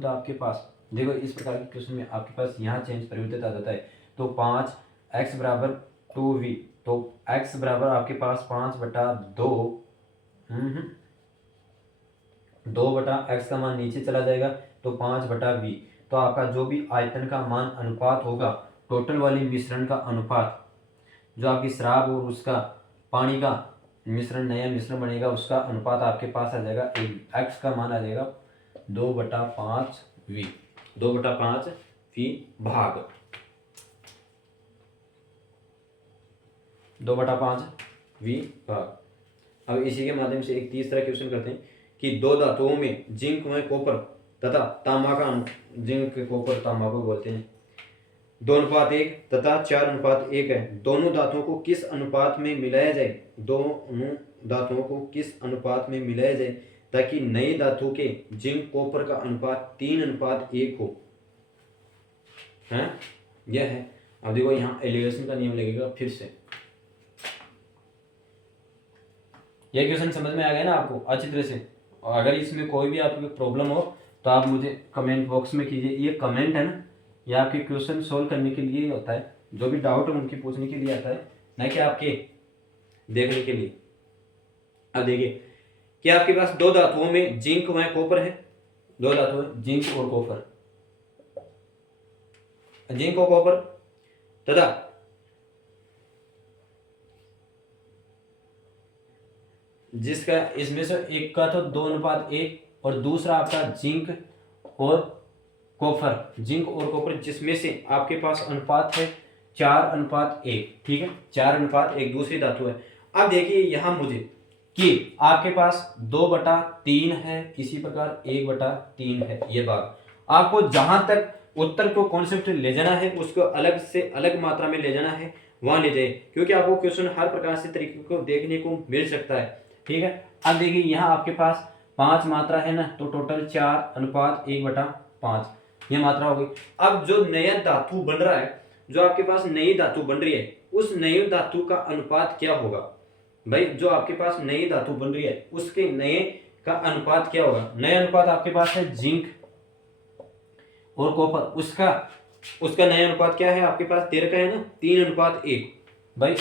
तो आपके पास देखो इस प्रकार के क्वेश्चन में आपके पास यहाँ चेंज परिवर्तित आ जाता है। तो 5x बराबर 2v, तो x बराबर आपके पास 5/2, 2/x का मान नीचे चला जाएगा तो 5/v। तो आपका जो भी आयतन का मान अनुपात होगा, टोटल वाली मिश्रण का अनुपात, जो आपकी शराब और उसका पानी का मिश्रण, नया मिश्रण बनेगा, उसका अनुपात आपके पास आ जाएगा, x का मान आ जाएगा 2/5v, 2/5v भाग 2/5v भाग। अब इसी के माध्यम से एक तीसरा क्वेश्चन करते हैं कि दो धातुओं में जिंक व कॉपर तथा तांबा का, जिंक कॉपर तांबा को बोलते हैं, 2:1 तथा 4:1 है। दोनों धातुओं को किस अनुपात में मिलाया जाए, दोनों धातुओं को किस अनुपात में मिलाया जाए ताकि नई धातु के जिंक कॉपर का अनुपात 3:1 हो, है यह है। अब देखो यहाँ एलिवेशन का नियम लगेगा फिर से। यह क्वेश्चन समझ में आ गया ना आपको अच्छी तरह से। और अगर इसमें कोई भी आपको प्रॉब्लम हो तो आप मुझे कमेंट बॉक्स में कीजिए। ये कमेंट है ना, ये आपके क्वेश्चन सोल्व करने के लिए होता है, जो भी डाउट है उनकी पूछने के लिए आता है, ना कि आपके देखने के लिए। अब देखिए कि आपके पास दो धातुओं में जिंक व कॉपर है, दो धातु है जिंक और कॉपर, जिंक और कॉपर तथा जिसका इसमें से एक का तो 2:1 और दूसरा आपका जिंक और कॉपर, जिंक और कॉपर, जिसमें से आपके पास अनुपात है 4:1, ठीक है, 4:1 दूसरी धातु है। अब देखिए यहां मुझे कि आपके पास 2/3 है, इसी प्रकार 1/3 है, ये भाग। आपको जहां तक उत्तर को कॉन्सेप्ट ले जाना है उसको अलग से अलग मात्रा में ले जाना है, वहां ले जाए, क्योंकि आपको क्वेश्चन हर प्रकार से तरीके को देखने को मिल सकता है, ठीक है। अब देखिए यहाँ आपके पास 5 मात्रा है ना, तो टोटल 4:1/5 ये मात्रा हो गई। अब जो नया धातु बन रहा है, जो आपके पास नई धातु बन रही है, उस नई धातु का अनुपात क्या होगा भाई, जो आपके पास नई धातु बन रही है उसके नए का अनुपात क्या होगा। नया अनुपात आपके पास है जिंक और कॉपर, उसका नया अनुपात क्या है आपके पास, 13 का है ना, 3:1 भाई,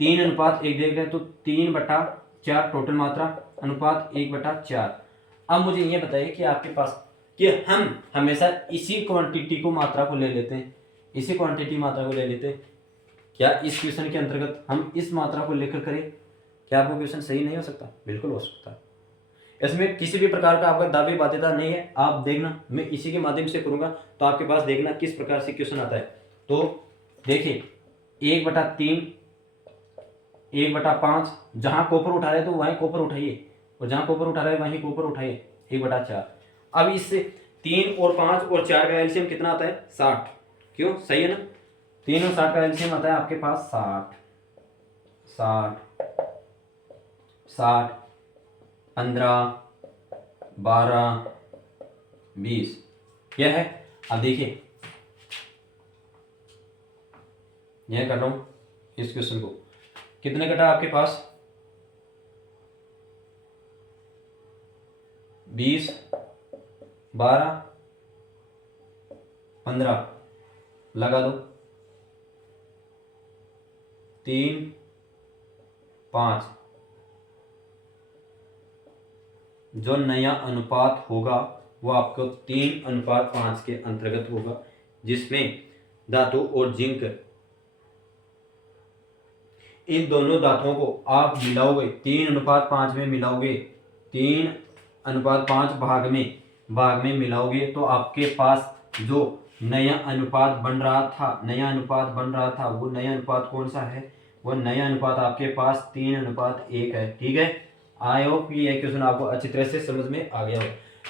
3:1 देगा तो 3/4 टोटल मात्रा, अनुपात 1/4। अब मुझे ये बताइए कि आपके पास कि हम हमेशा इसी क्वांटिटी को मात्रा को ले लेते हैं, इसी क्वांटिटी मात्रा को ले लेते हैं, क्या इस क्वेश्चन के अंतर्गत हम इस मात्रा को लेकर करें, क्या आपको क्वेश्चन सही नहीं हो सकता, बिल्कुल हो सकता है। इसमें किसी भी प्रकार का आपका दावे बाध्यता नहीं है, आप देखना मैं इसी के माध्यम से करूंगा तो आपके पास देखना किस प्रकार से क्वेश्चन आता है। तो देखिए 1/3 1/5, जहां कॉपर उठा रहे तो वहीं कॉपर उठाइए, और जहां कॉपर उठा रहे वहीं कॉपर उठाइए, 1/4। अब इससे 3 और 5 और 4 का एलसीएम कितना आता है 60, क्यों सही है ना, 3 और 60 का एलसीएम आता है आपके पास 60, 60, 60, 15, 12, 20, यह है। अब देखिए यह कर रहा हूं इस क्वेश्चन को, कितने कटा आपके पास 20, 12, 15 लगा दो, 3, 5, जो नया अनुपात होगा वो आपको 3:5 के अंतर्गत होगा, जिसमें धातु और जिंक, इन दोनों धातुओं को आप मिलाओगे 3:5 में मिलाओगे, 3:5 भाग में मिलाओगे, तो आपके पास जो नया अनुपात बन रहा था वो नया अनुपात कौन सा है, वो नया अनुपात आपके पास 3:1 है। ठीक है, आई होप कि यह क्वेश्चन आपको अच्छी तरह से समझ में आ गया हो।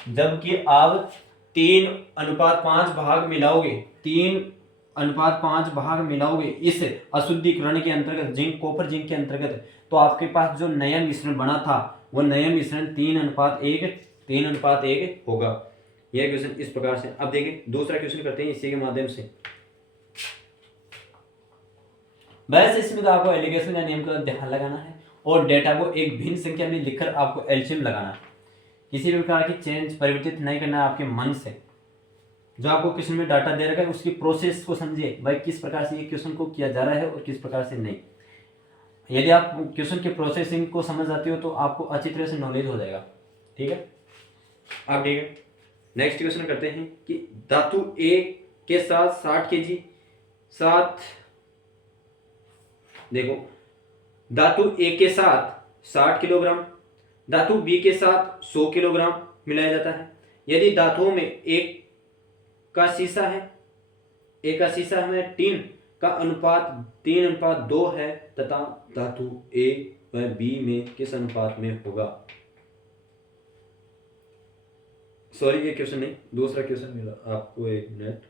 जबकि आप 3:5 भाग मिलाओगे, 3:5 भाग मिलाओगे इस अशुद्धिकरण के अंतर्गत, जिंक कॉपर जिंक के अंतर्गत, तो आपके पास जो नया मिश्रण बना था वो नया मिश्रण 3:1 होगा। यह क्वेश्चन इस प्रकार से। अब देखिए दूसरा क्वेश्चन करते हैं इसी के माध्यम से। वैसे इसमें तो आपको एलिगेशन या नेम का ध्यान लगाना है और डेटा को एक भिन्न संख्या में लिखकर आपको एलसीएम लगाना है। किसी भी प्रकार की चेंज परिवर्तित नहीं करना है आपके मन से। जो आपको क्वेश्चन में डाटा दे रखा है उसकी प्रोसेस को समझिए, भाई किस प्रकार से ये क्वेश्चन को किया जा रहा है और किस प्रकार से नहीं। यदि आप क्वेश्चन के प्रोसेसिंग को समझ आते हो तो आपको अच्छी तरह से नॉलेज हो जाएगा। ठीक है, अब ठीक है, नेक्स्ट क्वेश्चन करते हैं कि धातु ए के साथ 60 kg, देखो धातु ए के साथ 60 किलोग्राम, धातु बी के साथ 100 किलोग्राम मिलाया जाता है। यदि धातुओं में एक का शीशा में टीन का अनुपात 3:2 है तथा धातु ए व बी में किस अनुपात में होगा। सॉरी ये क्वेश्चन नहीं, दूसरा क्वेश्चन मिला आपको, एक मिनट।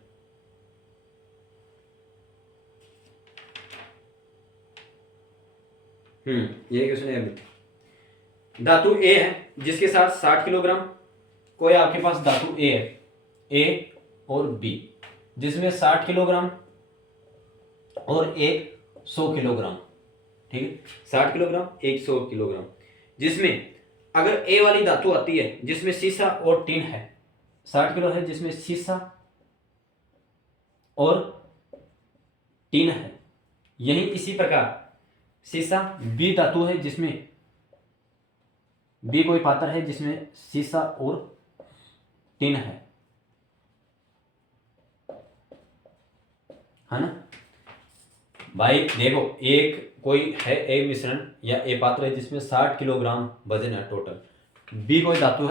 ये क्वेश्चन है, धातु ए है जिसके साथ 60 किलोग्राम, कोई आपके पास धातु ए है, ए और बी, जिसमें 60 किलोग्राम और एक 100 किलोग्राम। ठीक है, 60 किलोग्राम एक 100 किलोग्राम, जिसमें अगर ए वाली धातु आती है जिसमें शीशा और टीन है, 60 किलो है जिसमें शीशा और टीन है। यही इसी प्रकार शीशा बी धातु है जिसमें बी कोई पात्र है जिसमें शीशा और टीन है ना भाई। देखो एक कोई है ए मिश्रण या ए पात्र है जिसमें 60 किलोग्राम वजन है टोटल, बी कोई धातु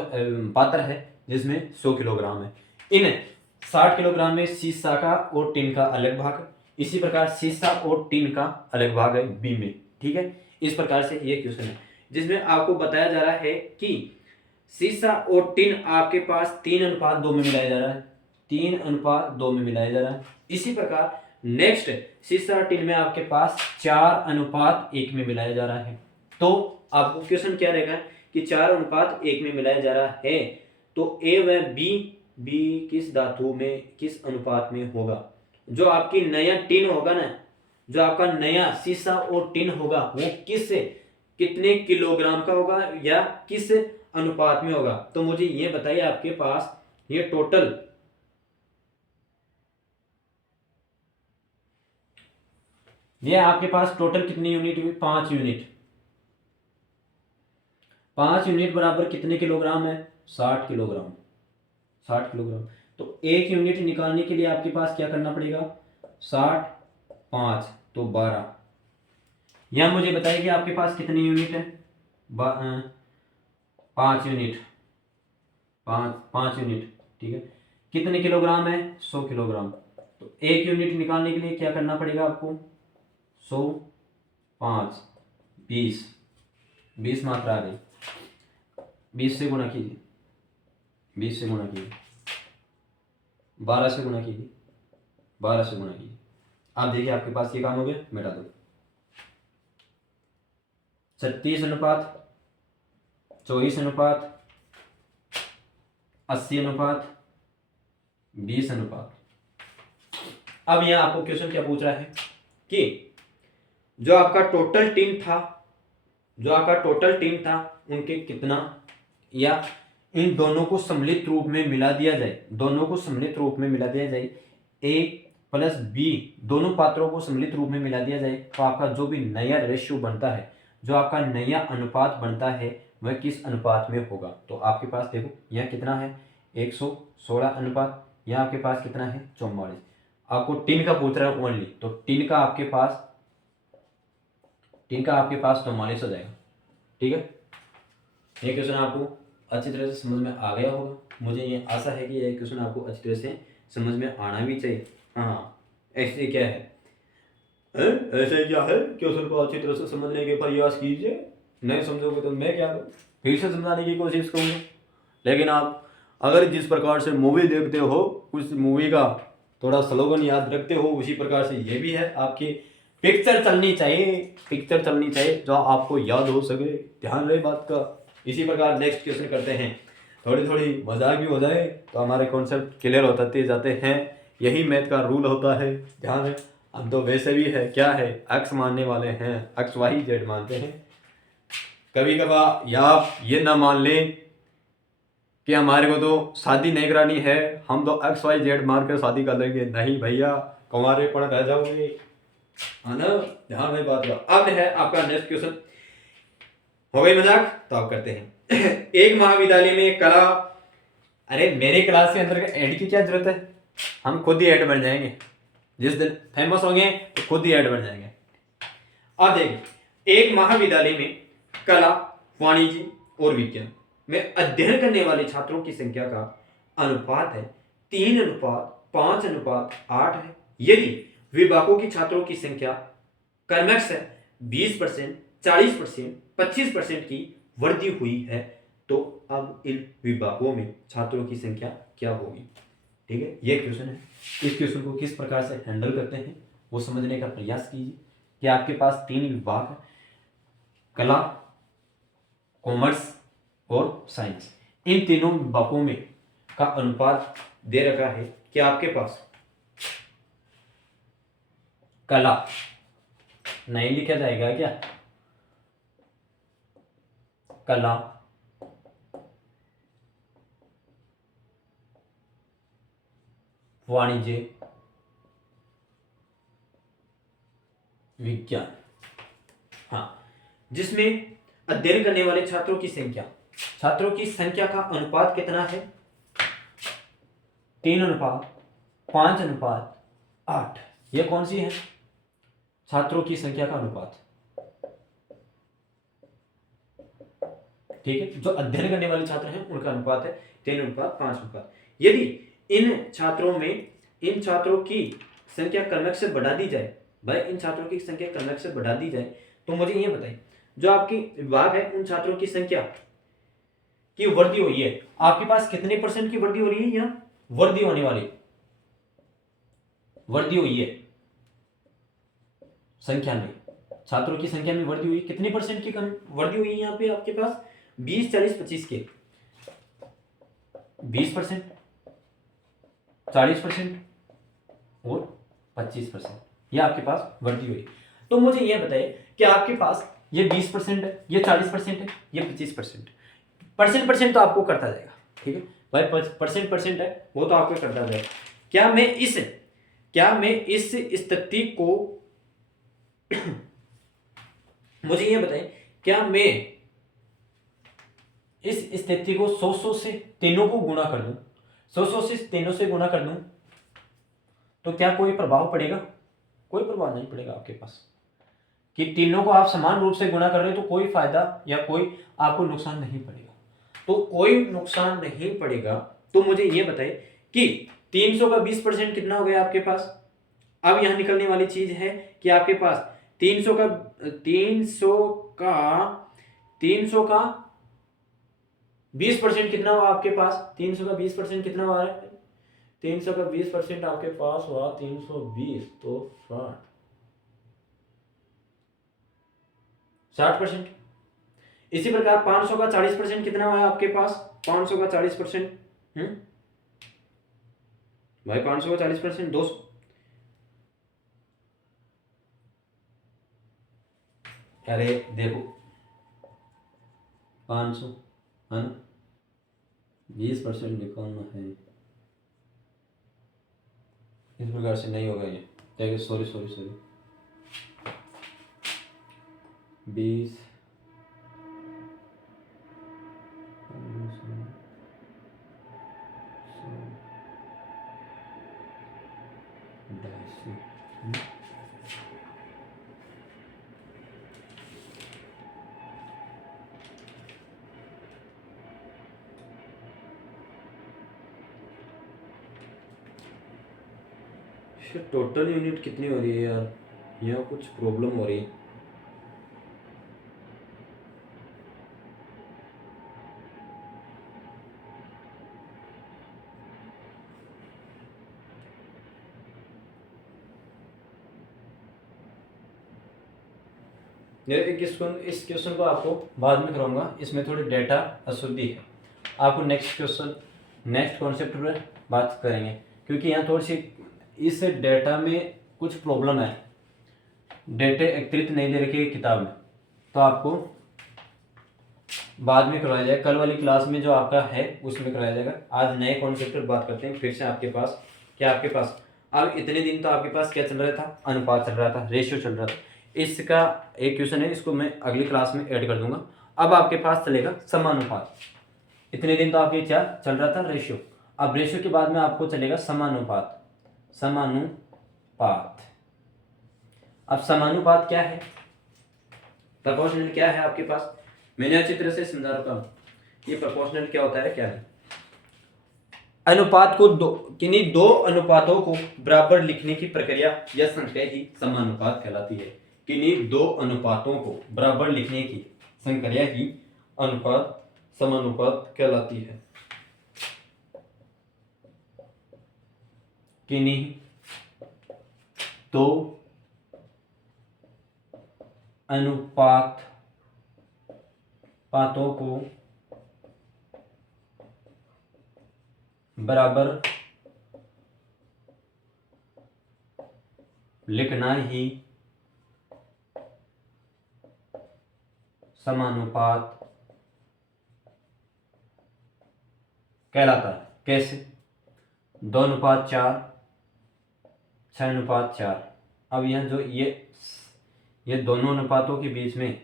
पात्र है जिसमें 100 किलोग्राम है। इन 60 किलोग्राम में शीशा का और टीन का अलग भाग, इसी प्रकार शीशा और टीन का अलग भाग है बी में। ठीक है, इस प्रकार से ये क्वेश्चन है जिसमें आपको बताया जा रहा है कि शीशा और टीन आपके पास 3:2 में मिलाया जा रहा है, 3:2 में मिलाया जा रहा है। इसी प्रकार नेक्स्ट शीशा टीन में आपके पास 4:1 में मिलाया जा रहा है। तो आपको क्वेश्चन क्या रहेगा कि 4:1 में मिलाया जा रहा है, तो ए व बी किस धातु में किस अनुपात में होगा। जो आपकी नया टीन होगा ना, जो आपका नया शीशा और टीन होगा वो कितने किलोग्राम का होगा या किस अनुपात में होगा। तो मुझे ये बताइए आपके पास ये टोटल ये आपके पास टोटल कितनी यूनिट हुई, 5 यूनिट। 5 यूनिट बराबर कितने किलोग्राम है, 60 किलोग्राम। 60 किलोग्राम, तो एक यूनिट निकालने के लिए आपके पास क्या करना पड़ेगा, 60 5 तो 12। यह मुझे बताइए कि आपके पास कितनी यूनिट है, 5 यूनिट, 5 यूनिट। ठीक है, कितने किलोग्राम है, 100 किलोग्राम। तो एक यूनिट निकालने के लिए क्या करना पड़ेगा आपको, 100 5 20 मात्रा आ गई, 20 से गुणा कीजिए, 20 से गुणा कीजिए, 12 से गुणा कीजिए, 12 से गुणा कीजिए, आप देखिए आपके पास ये काम हो गया, मिटा दो। 36 अनुपात 24 अनुपात 80 अनुपात 20 अनुपात। अब यहाँ आपको क्वेश्चन क्या पूछ रहा है कि जो आपका टोटल टीम था उनके कितना, या इन दोनों को सम्मिलित रूप में मिला दिया जाए, ए प्लस बी, दोनों पात्रों को सम्मिलित रूप में मिला दिया जाए, तो आपका जो भी नया रेशियो बनता है, जो आपका नया अनुपात बनता है, वह किस अनुपात में होगा। तो आपके पास देखो यह कितना है, 116 अनुपात, यहाँ आपके पास कितना है, 44। आपको टिन का पूछ रहा है ओनली, तो टिन का आपके पास 44 हो जाएगा। ठीक है, ये क्वेश्चन आपको अच्छी तरह से समझ में आ गया होगा। मुझे ये आशा है कि ये क्वेश्चन आपको अच्छी तरह से समझ में आना भी चाहिए। हाँ, ऐसे क्या है, ऐसे क्या है, क्वेश्चन को अच्छी तरह से समझने के प्रयास कीजिए, नहीं समझोगे तो मैं क्या करूँ, फिर से समझाने की कोशिश करूँगा। लेकिन आप अगर जिस प्रकार से मूवी देखते हो, उस मूवी का थोड़ा स्लोगन याद रखते हो, उसी प्रकार से ये भी है, आपकी पिक्चर चलनी चाहिए जो आपको याद हो सके, ध्यान रहे बात का। इसी प्रकार नेक्स्ट क्वेश्चन करते हैं, थोड़ी मजाक भी हो जाए तो हमारे कॉन्सेप्ट क्लियर होते जाते हैं, यही मैथ का रूल होता है, ध्यान रहे। हम तो वैसे भी है क्या है, एक्स मानने वाले हैं, एक्स वाई जेड मानते हैं। कभी कभार या आप ये ना मान लें कि हमारे को तो शादी नहीं करानी है, हम तो एक्स वाई जेड मान कर शादी कर लेंगे, नहीं भैया, कुंवारे पड़ रह जाओगे, है ना, ध्यान में बात का। अब है आपका नेक्स्ट क्वेश्चन, हो गई मजाक, तो आप करते हैं। एक महाविद्यालय में कला, अरे मेरे क्लास के अंदर ऐड की क्या जरूरत है, हम खुद ही ऐड बन जाएंगे, जिस दिन फेमस होंगे तो खुद ही ऐड बन जाएंगे। अब देखिए, एक महाविद्यालय में कला, वाणिज्य और विज्ञान में अध्ययन करने वाले छात्रों की संख्या का अनुपात है 3:5:8 है। यदि विभागों की छात्रों की संख्या क्रमश 20%, 40%, 25% की वृद्धि हुई है, तो अब इन विभागों में छात्रों की संख्या क्या होगी। ठीक है, ये क्वेश्चन है। इस क्वेश्चन को किस प्रकार से हैंडल करते हैं वो समझने का प्रयास कीजिए कि आपके पास 3 विभाग है, कला, कॉमर्स और साइंस। इन तीनों विभागों में का अनुपात दे रखा है कि आपके पास कला नहीं लिखा जाएगा क्या, कला, वाणिज्य, विज्ञान, हाँ, जिसमें अध्ययन करने वाले छात्रों की संख्या का अनुपात कितना है, 3:5:8। यह कौन सी है, छात्रों की संख्या का अनुपात। ठीक है, जो अध्ययन करने वाले छात्र हैं उनका अनुपात है 3:5:8। यदि इन छात्रों की संख्या क्रमश से बढ़ा दी जाए, तो मुझे ये बताइए, जो आपकी विभाग है उन छात्रों की संख्या की वृद्धि हुई है, आपके पास कितने % की वृद्धि हो रही है, यहाँ वृद्धि होने वाली वृद्धि हुई है संख्या में, छात्रों की संख्या में वृद्धि हुई, कितने % की वृद्धि हुई है यहाँ पे आपके पास, 20, 40, 25 के 20%, 40% और 25%, यह आपके पास वृद्धि हुई। तो मुझे यह बताइए कि आपके पास ये 20% है, ये 40% है, ये 25%, परसेंट तो आपको करता जाएगा। ठीक है भाई, परसेंट है वो तो आपको करता जाएगा। क्या मैं इस स्थिति को मुझे ये बताइए, क्या मैं इस स्थिति को 100 से तीनों को गुणा कर दूं, 100 से तीनों से गुणा कर दूं, तो क्या कोई प्रभाव पड़ेगा, कोई प्रभाव नहीं पड़ेगा आपके पास, कि तीनों को आप समान रूप से गुणा कर रहे हो, तो कोई फायदा या कोई आपको नुकसान नहीं पड़ेगा, तो कोई नुकसान नहीं पड़ेगा। तो मुझे ये बताइए कि 300 का 20% कितना हो गया आपके पास। अब यहां निकलने वाली चीज है कि आपके पास 300 का 20% कितना हुआ आपके पास, 300 का 20% कितना हुआ है, 300 का 20% आपके पास हुआ 320, तो 60%। इसी प्रकार 500 का 40% कितना हुआ आपके पास? 500 का 40%, भाई 500 का 40% 200। अरे देखो 500 है ना, 20% निकालना है, इस प्रकार से नहीं होगा ये। क्या, sorry sorry sorry, 20 total unit कितनी हो रही है यार, यहाँ कुछ प्रॉब्लम हो रही है। इस क्वेश्चन को आपको बाद में कराऊंगा, इसमें थोड़ी डेटा अशुद्धि है। आपको नेक्स्ट क्वेश्चन, नेक्स्ट कॉन्सेप्ट पर बात करेंगे, क्योंकि यहाँ थोड़ी सी इस डेटा में कुछ प्रॉब्लम है, डेटे एकत्रित नहीं दे रखी है किताब में, तो आपको बाद में करवाया जाएगा। कल वाली क्लास में जो आपका है उसमें कराया जाएगा। आज नए कॉन्सेप्ट पर बात करते हैं फिर से। आपके पास क्या, आपके पास अब इतने दिन तो आपके पास क्या चल रहा था? अनुपात चल रहा था, रेशियो चल रहा था। इसका एक क्वेश्चन है, इसको मैं अगली क्लास में ऐड कर दूंगा। अब आपके पास चलेगा समानुपात। इतने दिन तो आपके क्या चल रहा था? रेशियो। अब रेशियो के बाद में आपको चलेगा समानुपात। समानुपात, अब समानुपात क्या है, प्रोपोर्शनल क्या है आपके पास? मैंने अच्छी तरह से समझा रखा हूं, ये प्रोपोर्शनल क्या होता है, क्या है। अनुपात को किन्हीं दो अनुपातों को बराबर लिखने की प्रक्रिया या संख्या ही समानुपात कहलाती है। किन्हीं दो अनुपातों को बराबर लिखने की संक्रिया ही अनुपात समानुपात कहलाती है। किन्हीं दो अनुपातों को बराबर लिखना ही समानुपात कहलाता है। कैसे? 2:4, 6:4। अब यह जो ये दोनों अनुपातों के बीच में,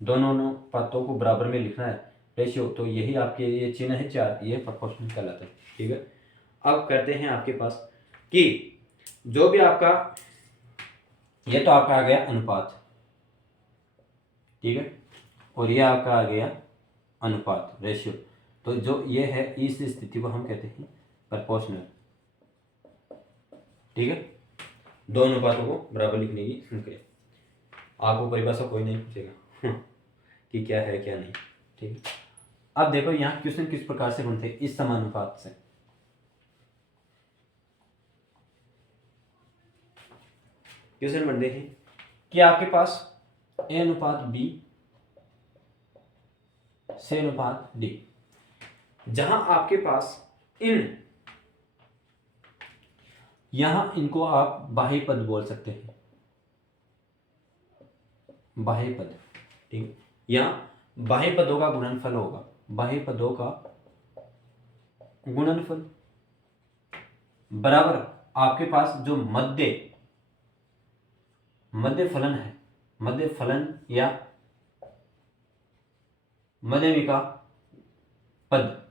दोनों अनुपातों को बराबर में लिखना है रेशियो, तो यही आपके ये चिन्ह है 4, ये प्रोपोर्शनल कहलाता है। ठीक है, अब करते हैं आपके पास कि जो भी आपका, ये तो आपका आ गया अनुपात, ठीक है, और ये आपका आ गया अनुपात, रेशियो। तो जो ये है, इस स्थिति को हम कहते हैं प्रोपोर्शनल। ठीक है, दो अनुपातों को बराबर लिखने की संक्रिया। आपको परिभाषा कोई नहीं पूछेगा कि क्या है क्या नहीं। ठीक है, अब देखो यहाँ क्वेश्चन किस प्रकार से बनते हैं इस समानुपात से। क्वेश्चन बनते हैं कि आपके पास A अनुपात B C अनुपात D, जहां आपके पास यहां इनको आप बाह्य पद बोल सकते हैं, बाह्य पद। ठीक, यहां बाह्य पदों का गुणनफल होगा, बाह्य पदों का गुणनफल बराबर आपके पास जो मध्य फलन है, मध्य फलन या मध्यविका पद,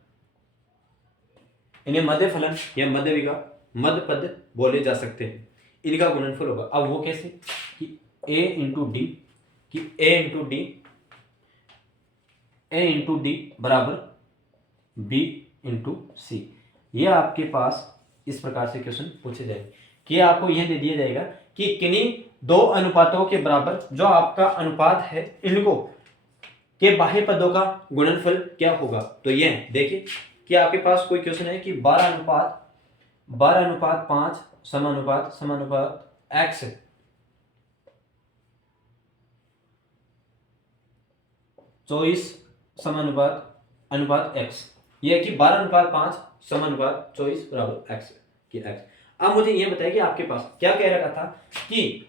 इन्हें मध्य फलन या मध्यविका मध्य पद बोले जा सकते हैं, इनका गुणनफल होगा। अब वो कैसे? कि a इंटू डी, कि a इंटू डी बराबर b इंटू सी। ये आपके पास इस प्रकार से क्वेश्चन पूछे जाएंगे कि आपको यह दे दिया जाएगा कि किन्हीं दो अनुपातों के बराबर जो आपका अनुपात है, इनको के बाह्य पदों का गुणनफल क्या होगा। तो यह देखिए कि आपके पास कोई क्वेश्चन है कि 12 अनुपात 12:5 समानुपात x, 24 अनुपात x। ये है कि 12:5 समानुपात 24 बराबर x की x। अब मुझे ये बताइए कि आपके पास क्या कह रखा था कि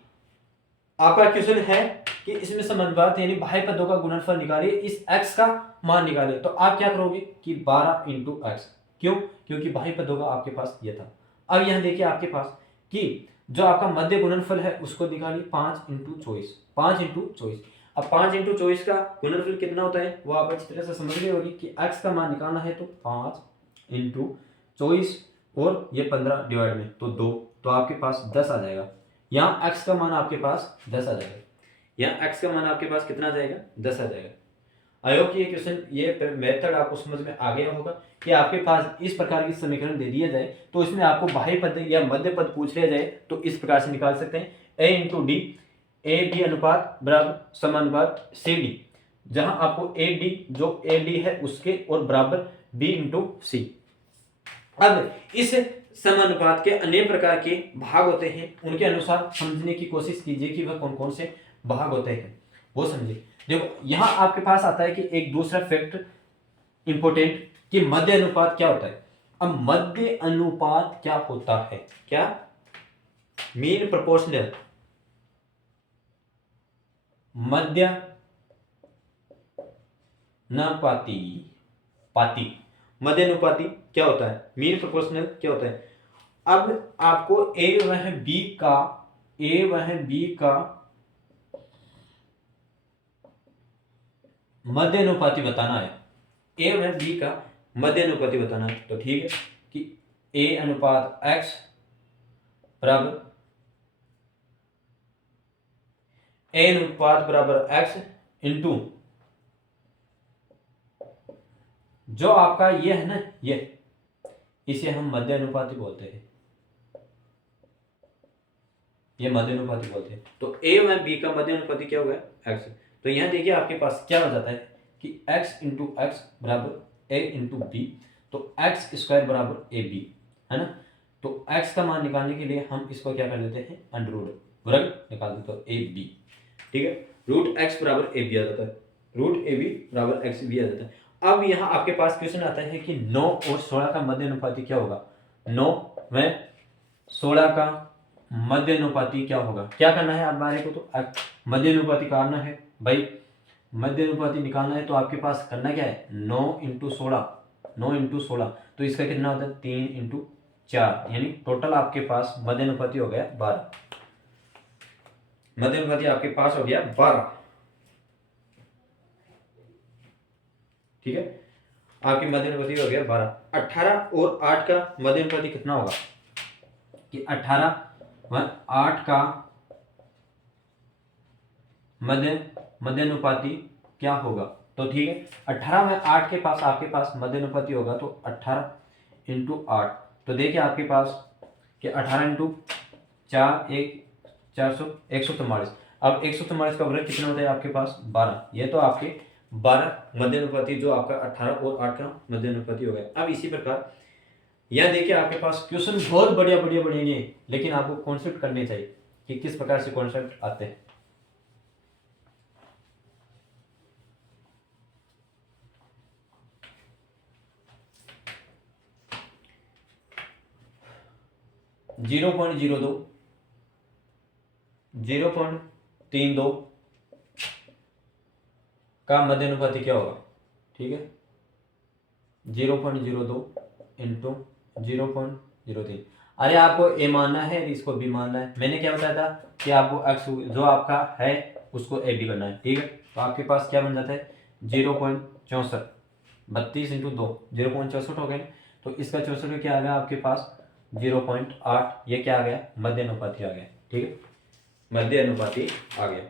आपका क्वेश्चन है कि इसमें समानुपात यानी बाह्य पदों का गुणनफल निकालिए, इस x का मान निकालिए। तो आप क्या करोगे कि 12 इंटू एक्स। क्यों? क्योंकि बाह्य पदों का आपके पास ये था। अब यहां देखिए आपके पास कि जो आपका मध्य गुणनफल है उसको निकालिए 5 इंटू 24, 5 इंटू 24। अब 5 इंटू 24 का गुणनफल कितना होता है वो आप अच्छी तरह से समझ गए होगी कि x का मान निकालना है तो 5 इंटू 24 और ये 15 डिवाइड में तो 2, तो आपके पास 10 आ जाएगा। यहाँ x का मान आपके पास 10 आ जाएगा। यहाँ x का मान आपके पास कितना आ जाएगा? 10 आ जाएगा। आई होप कि ये क्वेश्चन, ये मेथड आपको समझ में आ गया होगा कि आपके पास इस प्रकार की समीकरण दे दिया जाए तो इसमें आपको बाह्य पद या मध्य पद पूछ लिया जाए तो इस प्रकार से निकाल सकते हैं। a into D, A D अनुपात बराबर समानुपात सी डी, जहां आपको ए डी जो ए डी है उसके और बराबर बी इंटू सी। अब इस समानुपात के अनेक प्रकार के भाग होते हैं, उनके अनुसार समझने की कोशिश कीजिए कि वह कौन कौन से भाग होते हैं वो समझिए। देखो यहां आपके पास आता है कि एक दूसरा फैक्ट इंपॉर्टेंट कि मध्य अनुपात क्या होता है। अब मध्य अनुपात क्या होता है? क्या? मीन प्रोपोर्शनल मध्य अनुपाती मध्य अनुपाती क्या होता है? मीन प्रोपोर्शनल क्या होता है? अब आपको ए वह बी का मध्य अनुपाती बताना है। ए वह बी का मध्य अनुपाती बताना है तो ठीक है कि ए अनुपात एक्स बराबर ए अनुपात बराबर एक्स इंटू जो आपका ये है ना, ये इसे हम मध्य अनुपाती बोलते हैं, ये मध्य अनुपाती बोलते हैं। तो ए व बी का मध्य अनुपाती क्या होगा? एक्स। तो यहां देखिए आपके पास क्या हो जाता है कि x इंटू एक्स बराबर a इंटू बी, तो एक्स स्क्वायर बराबर ए बी है ना। तो x का मान निकालने के लिए हम इसको क्या कर देते हैं? अंडर रूट वर्ग निकाल देते हैं ए बी, ठीक है। रूट एक्स बराबर ए बी आ जाता है, रूट ए बी बराबर एक्स बी आ जाता है। अब यहाँ आपके पास क्वेश्चन आता है कि 9 और 16 का मध्य अनुपाती क्या होगा? 9 व 16 का मध्य अनुपाती क्या होगा? क्या करना है हमारे को? तो मध्य अनुपाती करना है भाई, मध्य अनुपाती निकालना है तो आपके पास करना क्या है? 9 इंटू 16, तो इसका कितना होता है? 3 इंटू 4, यानी टोटल आपके पास मध्य अनुपाती हो गया 12। मध्य अनुपाती आपके पास हो गया 12, ठीक है। आपकी मध्य अनुपाती हो गया 12। 18 और 8 का मध्य अनुपाती कितना होगा? कि 18 व 8 का मध्य अनुपाती क्या होगा? तो ठीक है, 18 में 8 के पास आपके पास मध्य अनुपाती होगा तो 18 इंटू 8, तो देखिए आपके पास कि 18 इंटू 4 400 144। अब 144 का वर्ग कितना होता है आपके पास? 12। ये तो आपके 12 मध्य अनुपाती जो आपका 18 और 8 का मध्य अनुपाती हो गया। अब इसी प्रकार यह देखिए आपके पास क्वेश्चन बहुत बढ़िया बढ़िया, लेकिन आपको कॉन्सेप्ट करने चाहिए कि किस प्रकार से कॉन्सेप्ट आते हैं। जीरो पॉइंट 0.32 का मध्य अनुपाती क्या होगा? ठीक है, 0.02 इंटू 0.03। अरे आपको ए मानना है, इसको बी मानना है। मैंने क्या बताया था कि आपको एक्स जो आपका है उसको ए बी करना है, ठीक है। तो आपके पास क्या बन जाता है? 0.64, 32 इंटू 2 0.64 हो गया। तो इसका 64 में क्या आ गया आपके पास? 0.8। ये क्या आ गया? मध्य अनुपाती आ गया, ठीक है, मध्य अनुपाती आ गया।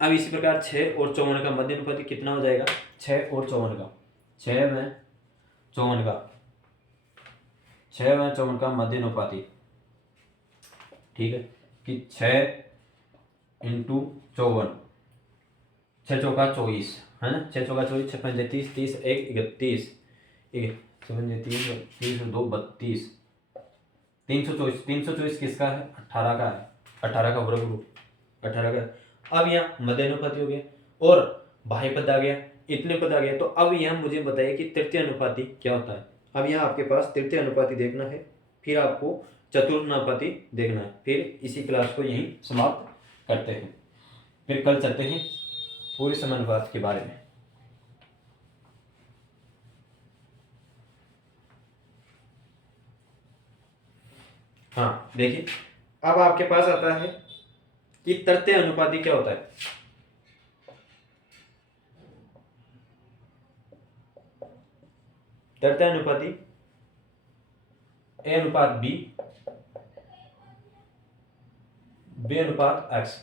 अब इसी प्रकार 6 और 54 का मध्य अनुपाती कितना हो जाएगा? 6 और 54 का, 6 में 54 का मध्य अनुपाती, ठीक है, कि 6 इंटू 54, 6 चौका 24 है ना, 6 चौका 24, 6 पंजे 30, 30 1 31, 6 पंजे 30, 30 2 32, 324 किसका है? 18 का है, 18 का वर्ग रूट, 18 का। अब यहाँ मध्यानुपाती हो गया और बाह्य पद आ गया, इतने पद आ गया। तो अब यहाँ मुझे बताइए कि तृतीय अनुपाती क्या होता है। अब यहाँ आपके पास तृतीय अनुपाती देखना है, फिर आपको चतुर्थानुपाती देखना है। फिर इसी क्लास को यहीं समाप्त करते हैं, फिर कल चलते हैं पूरी समानुपात के बारे में। हाँ देखिए, अब आपके पास आता है कि तृतीय अनुपाती क्या होता है। तृतीय अनुपाती ए अनुपात बी, बी अनुपात एक्स।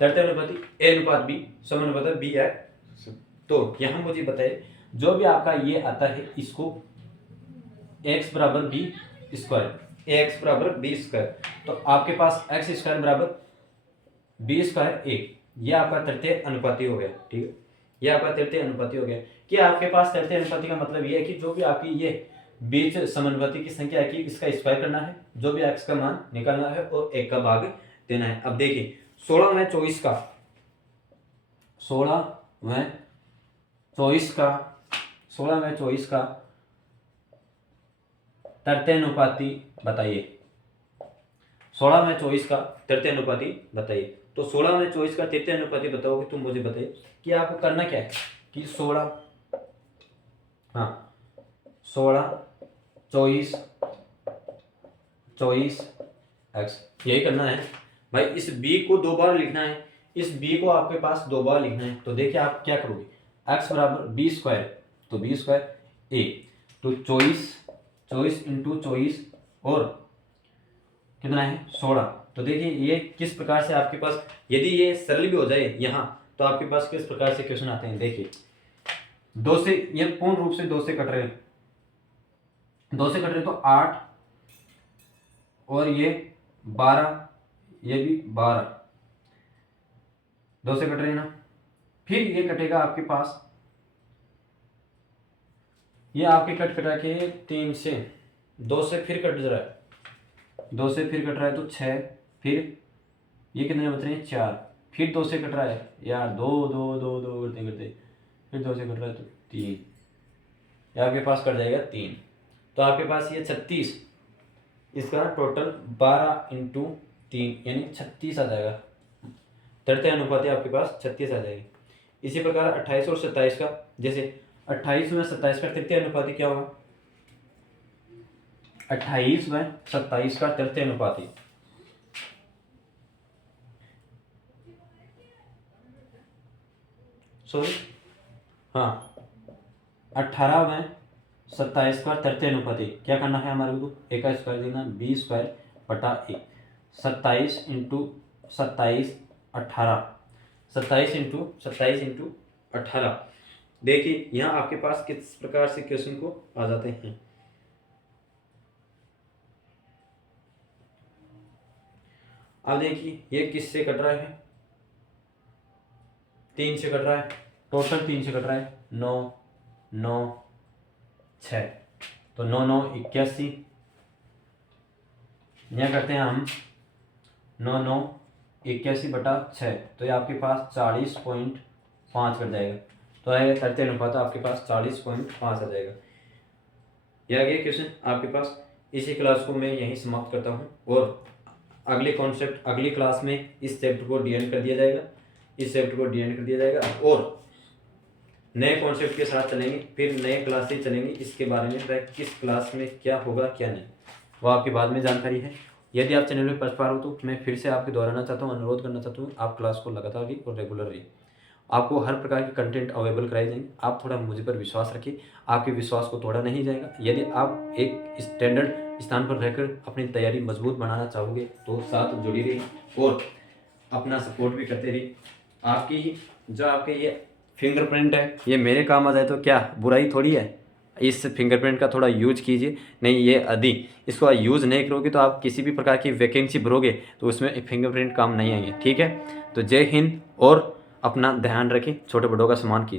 तृतीय अनुपाती ए अनुपात बी समानुपात बी एक्स। तो यहां मुझे बताइए, जो भी आपका ये आता है इसको एक्स बराबर बी स्क्वायर, ए एक्स बराबर बी स्क्वायर, तो आपके पास एक्स स्क्वायर बराबर बी स्क्वायर ए, ये आपका तृतीय अनुपाती हो गया। ठीक है, ये आपका तृतीय अनुपाती हो गया। कि आपके पास तृतीय अनुपाती का मतलब ये है कि जो भी आपकी ये बीच समानुपाती की संख्या है कि इसका स्क्वायर करना है, जो भी एक्स का मान निकालना है और एक का भाग देना है। अब देखिए 16 में 24 का, 16 में 24 का, 16 में 24 का तृतीय अनुपाती बताइए। 16 में 24 का तृतीय अनुपाती बताइए। तो 16 में 24 का तृतीय अनुपाती बताओगे तो मुझे बताइए कि आपको करना क्या है कि 16, हाँ 16 24 24 एक्स, यही करना है भाई। इस b को 2 बार लिखना है, इस b को आपके पास 2 बार लिखना है। तो देखिए आप क्या करोगे, x बराबर बी स्क्वायर, तो बी स्क्वायर ए, तो 24 इंटू 24 और कितना है 16। तो देखिए ये किस प्रकार से आपके पास, यदि ये सरल भी हो जाए यहाँ, तो आपके पास किस प्रकार से क्वेश्चन आते हैं। देखिए 2 से, ये पूर्ण रूप से 2 से कट रहे हैं, 2 से कट रहे तो 8 और ये 12, ये भी 12, 2 से कट रहे हैं ना। फिर ये कटेगा आपके पास, ये आपके कटा के 3 से, 2 से फिर कट रहा है, 2 से फिर कट रहा है तो 6, फिर ये कितने बच रहे हैं 4, फिर 2 से कट रहा है यार 2 2 2 2 करते करते, फिर 2 से कट रहा है तो 3, ये आपके पास कट जाएगा 3। तो आपके पास ये 36, इसका टोटल 12 इंटू 3 यानी 36 आ जाएगा। तृतीय अनुपाती आपके पास 36 आ जाएगी। इसी प्रकार 28 और 27 का, जैसे 28 में 27 का तृतीय अनुपाती क्या होगा, 28 में 27 का तृतीय अनुपाती, सॉरी हाँ 18 में 27 का तृतीय अनुपाती क्या करना है हमारे को, ए का स्क्वायर देना, बी स्क्वायर बटा ए, 27 इंटू 27 18, 27 इंटू 18। देखिए यहाँ आपके पास किस प्रकार से क्वेश्चन को आ जाते हैं। अब देखिए ये किससे कट रहा है, 3 से कट रहा है, टोटल 3 से कट रहा है, 9 9 6, तो 9 9 81, यहाँ करते हैं हम 9 9 81 बटा 6, तो ये आपके पास 40.5 कट जाएगा। तो है तृतीय अनुपात आपके पास 40.5 आ जाएगा। यह गया क्वेश्चन आपके पास। इसी क्लास को मैं यहीं समाप्त करता हूँ और अगले कॉन्सेप्ट अगली क्लास में इस चैप्टर को डी-एंड कर दिया जाएगा, इस चैप्टर को डी-एंड कर दिया जाएगा और नए कॉन्सेप्ट के साथ चलेंगे, फिर नए क्लास से चलेंगे। इसके बारे में वह किस क्लास में क्या होगा क्या नहीं, वो आपकी बाद में जानकारी है। यदि आप चैनल में पढ़ पा रहे हो तो मैं फिर से आपके दोहराना चाहता हूँ, अनुरोध करना चाहता हूँ, आप क्लास को लगातार और रेगुलरली, आपको हर प्रकार के कंटेंट अवेलेबल कराए जाएंगे। आप थोड़ा मुझे पर विश्वास रखिए, आपके विश्वास को तोड़ा नहीं जाएगा। यदि आप एक स्टैंडर्ड स्थान पर रहकर अपनी तैयारी मजबूत बनाना चाहोगे तो साथ जुड़ी रहिए और अपना सपोर्ट भी करते रहिए। आपकी जो आपके ये फिंगरप्रिंट है ये मेरे काम आ जाए तो क्या बुराई थोड़ी है, इस फिंगरप्रिंट का थोड़ा यूज कीजिए। नहीं ये यदि इसको यूज़ नहीं करोगे तो आप किसी भी प्रकार की वैकेंसी भरोगे तो उसमें फिंगरप्रिंट काम नहीं आएंगे। ठीक है, तो जय हिंद और अपना ध्यान रखें, छोटे बड़ों का सम्मान कीजिए।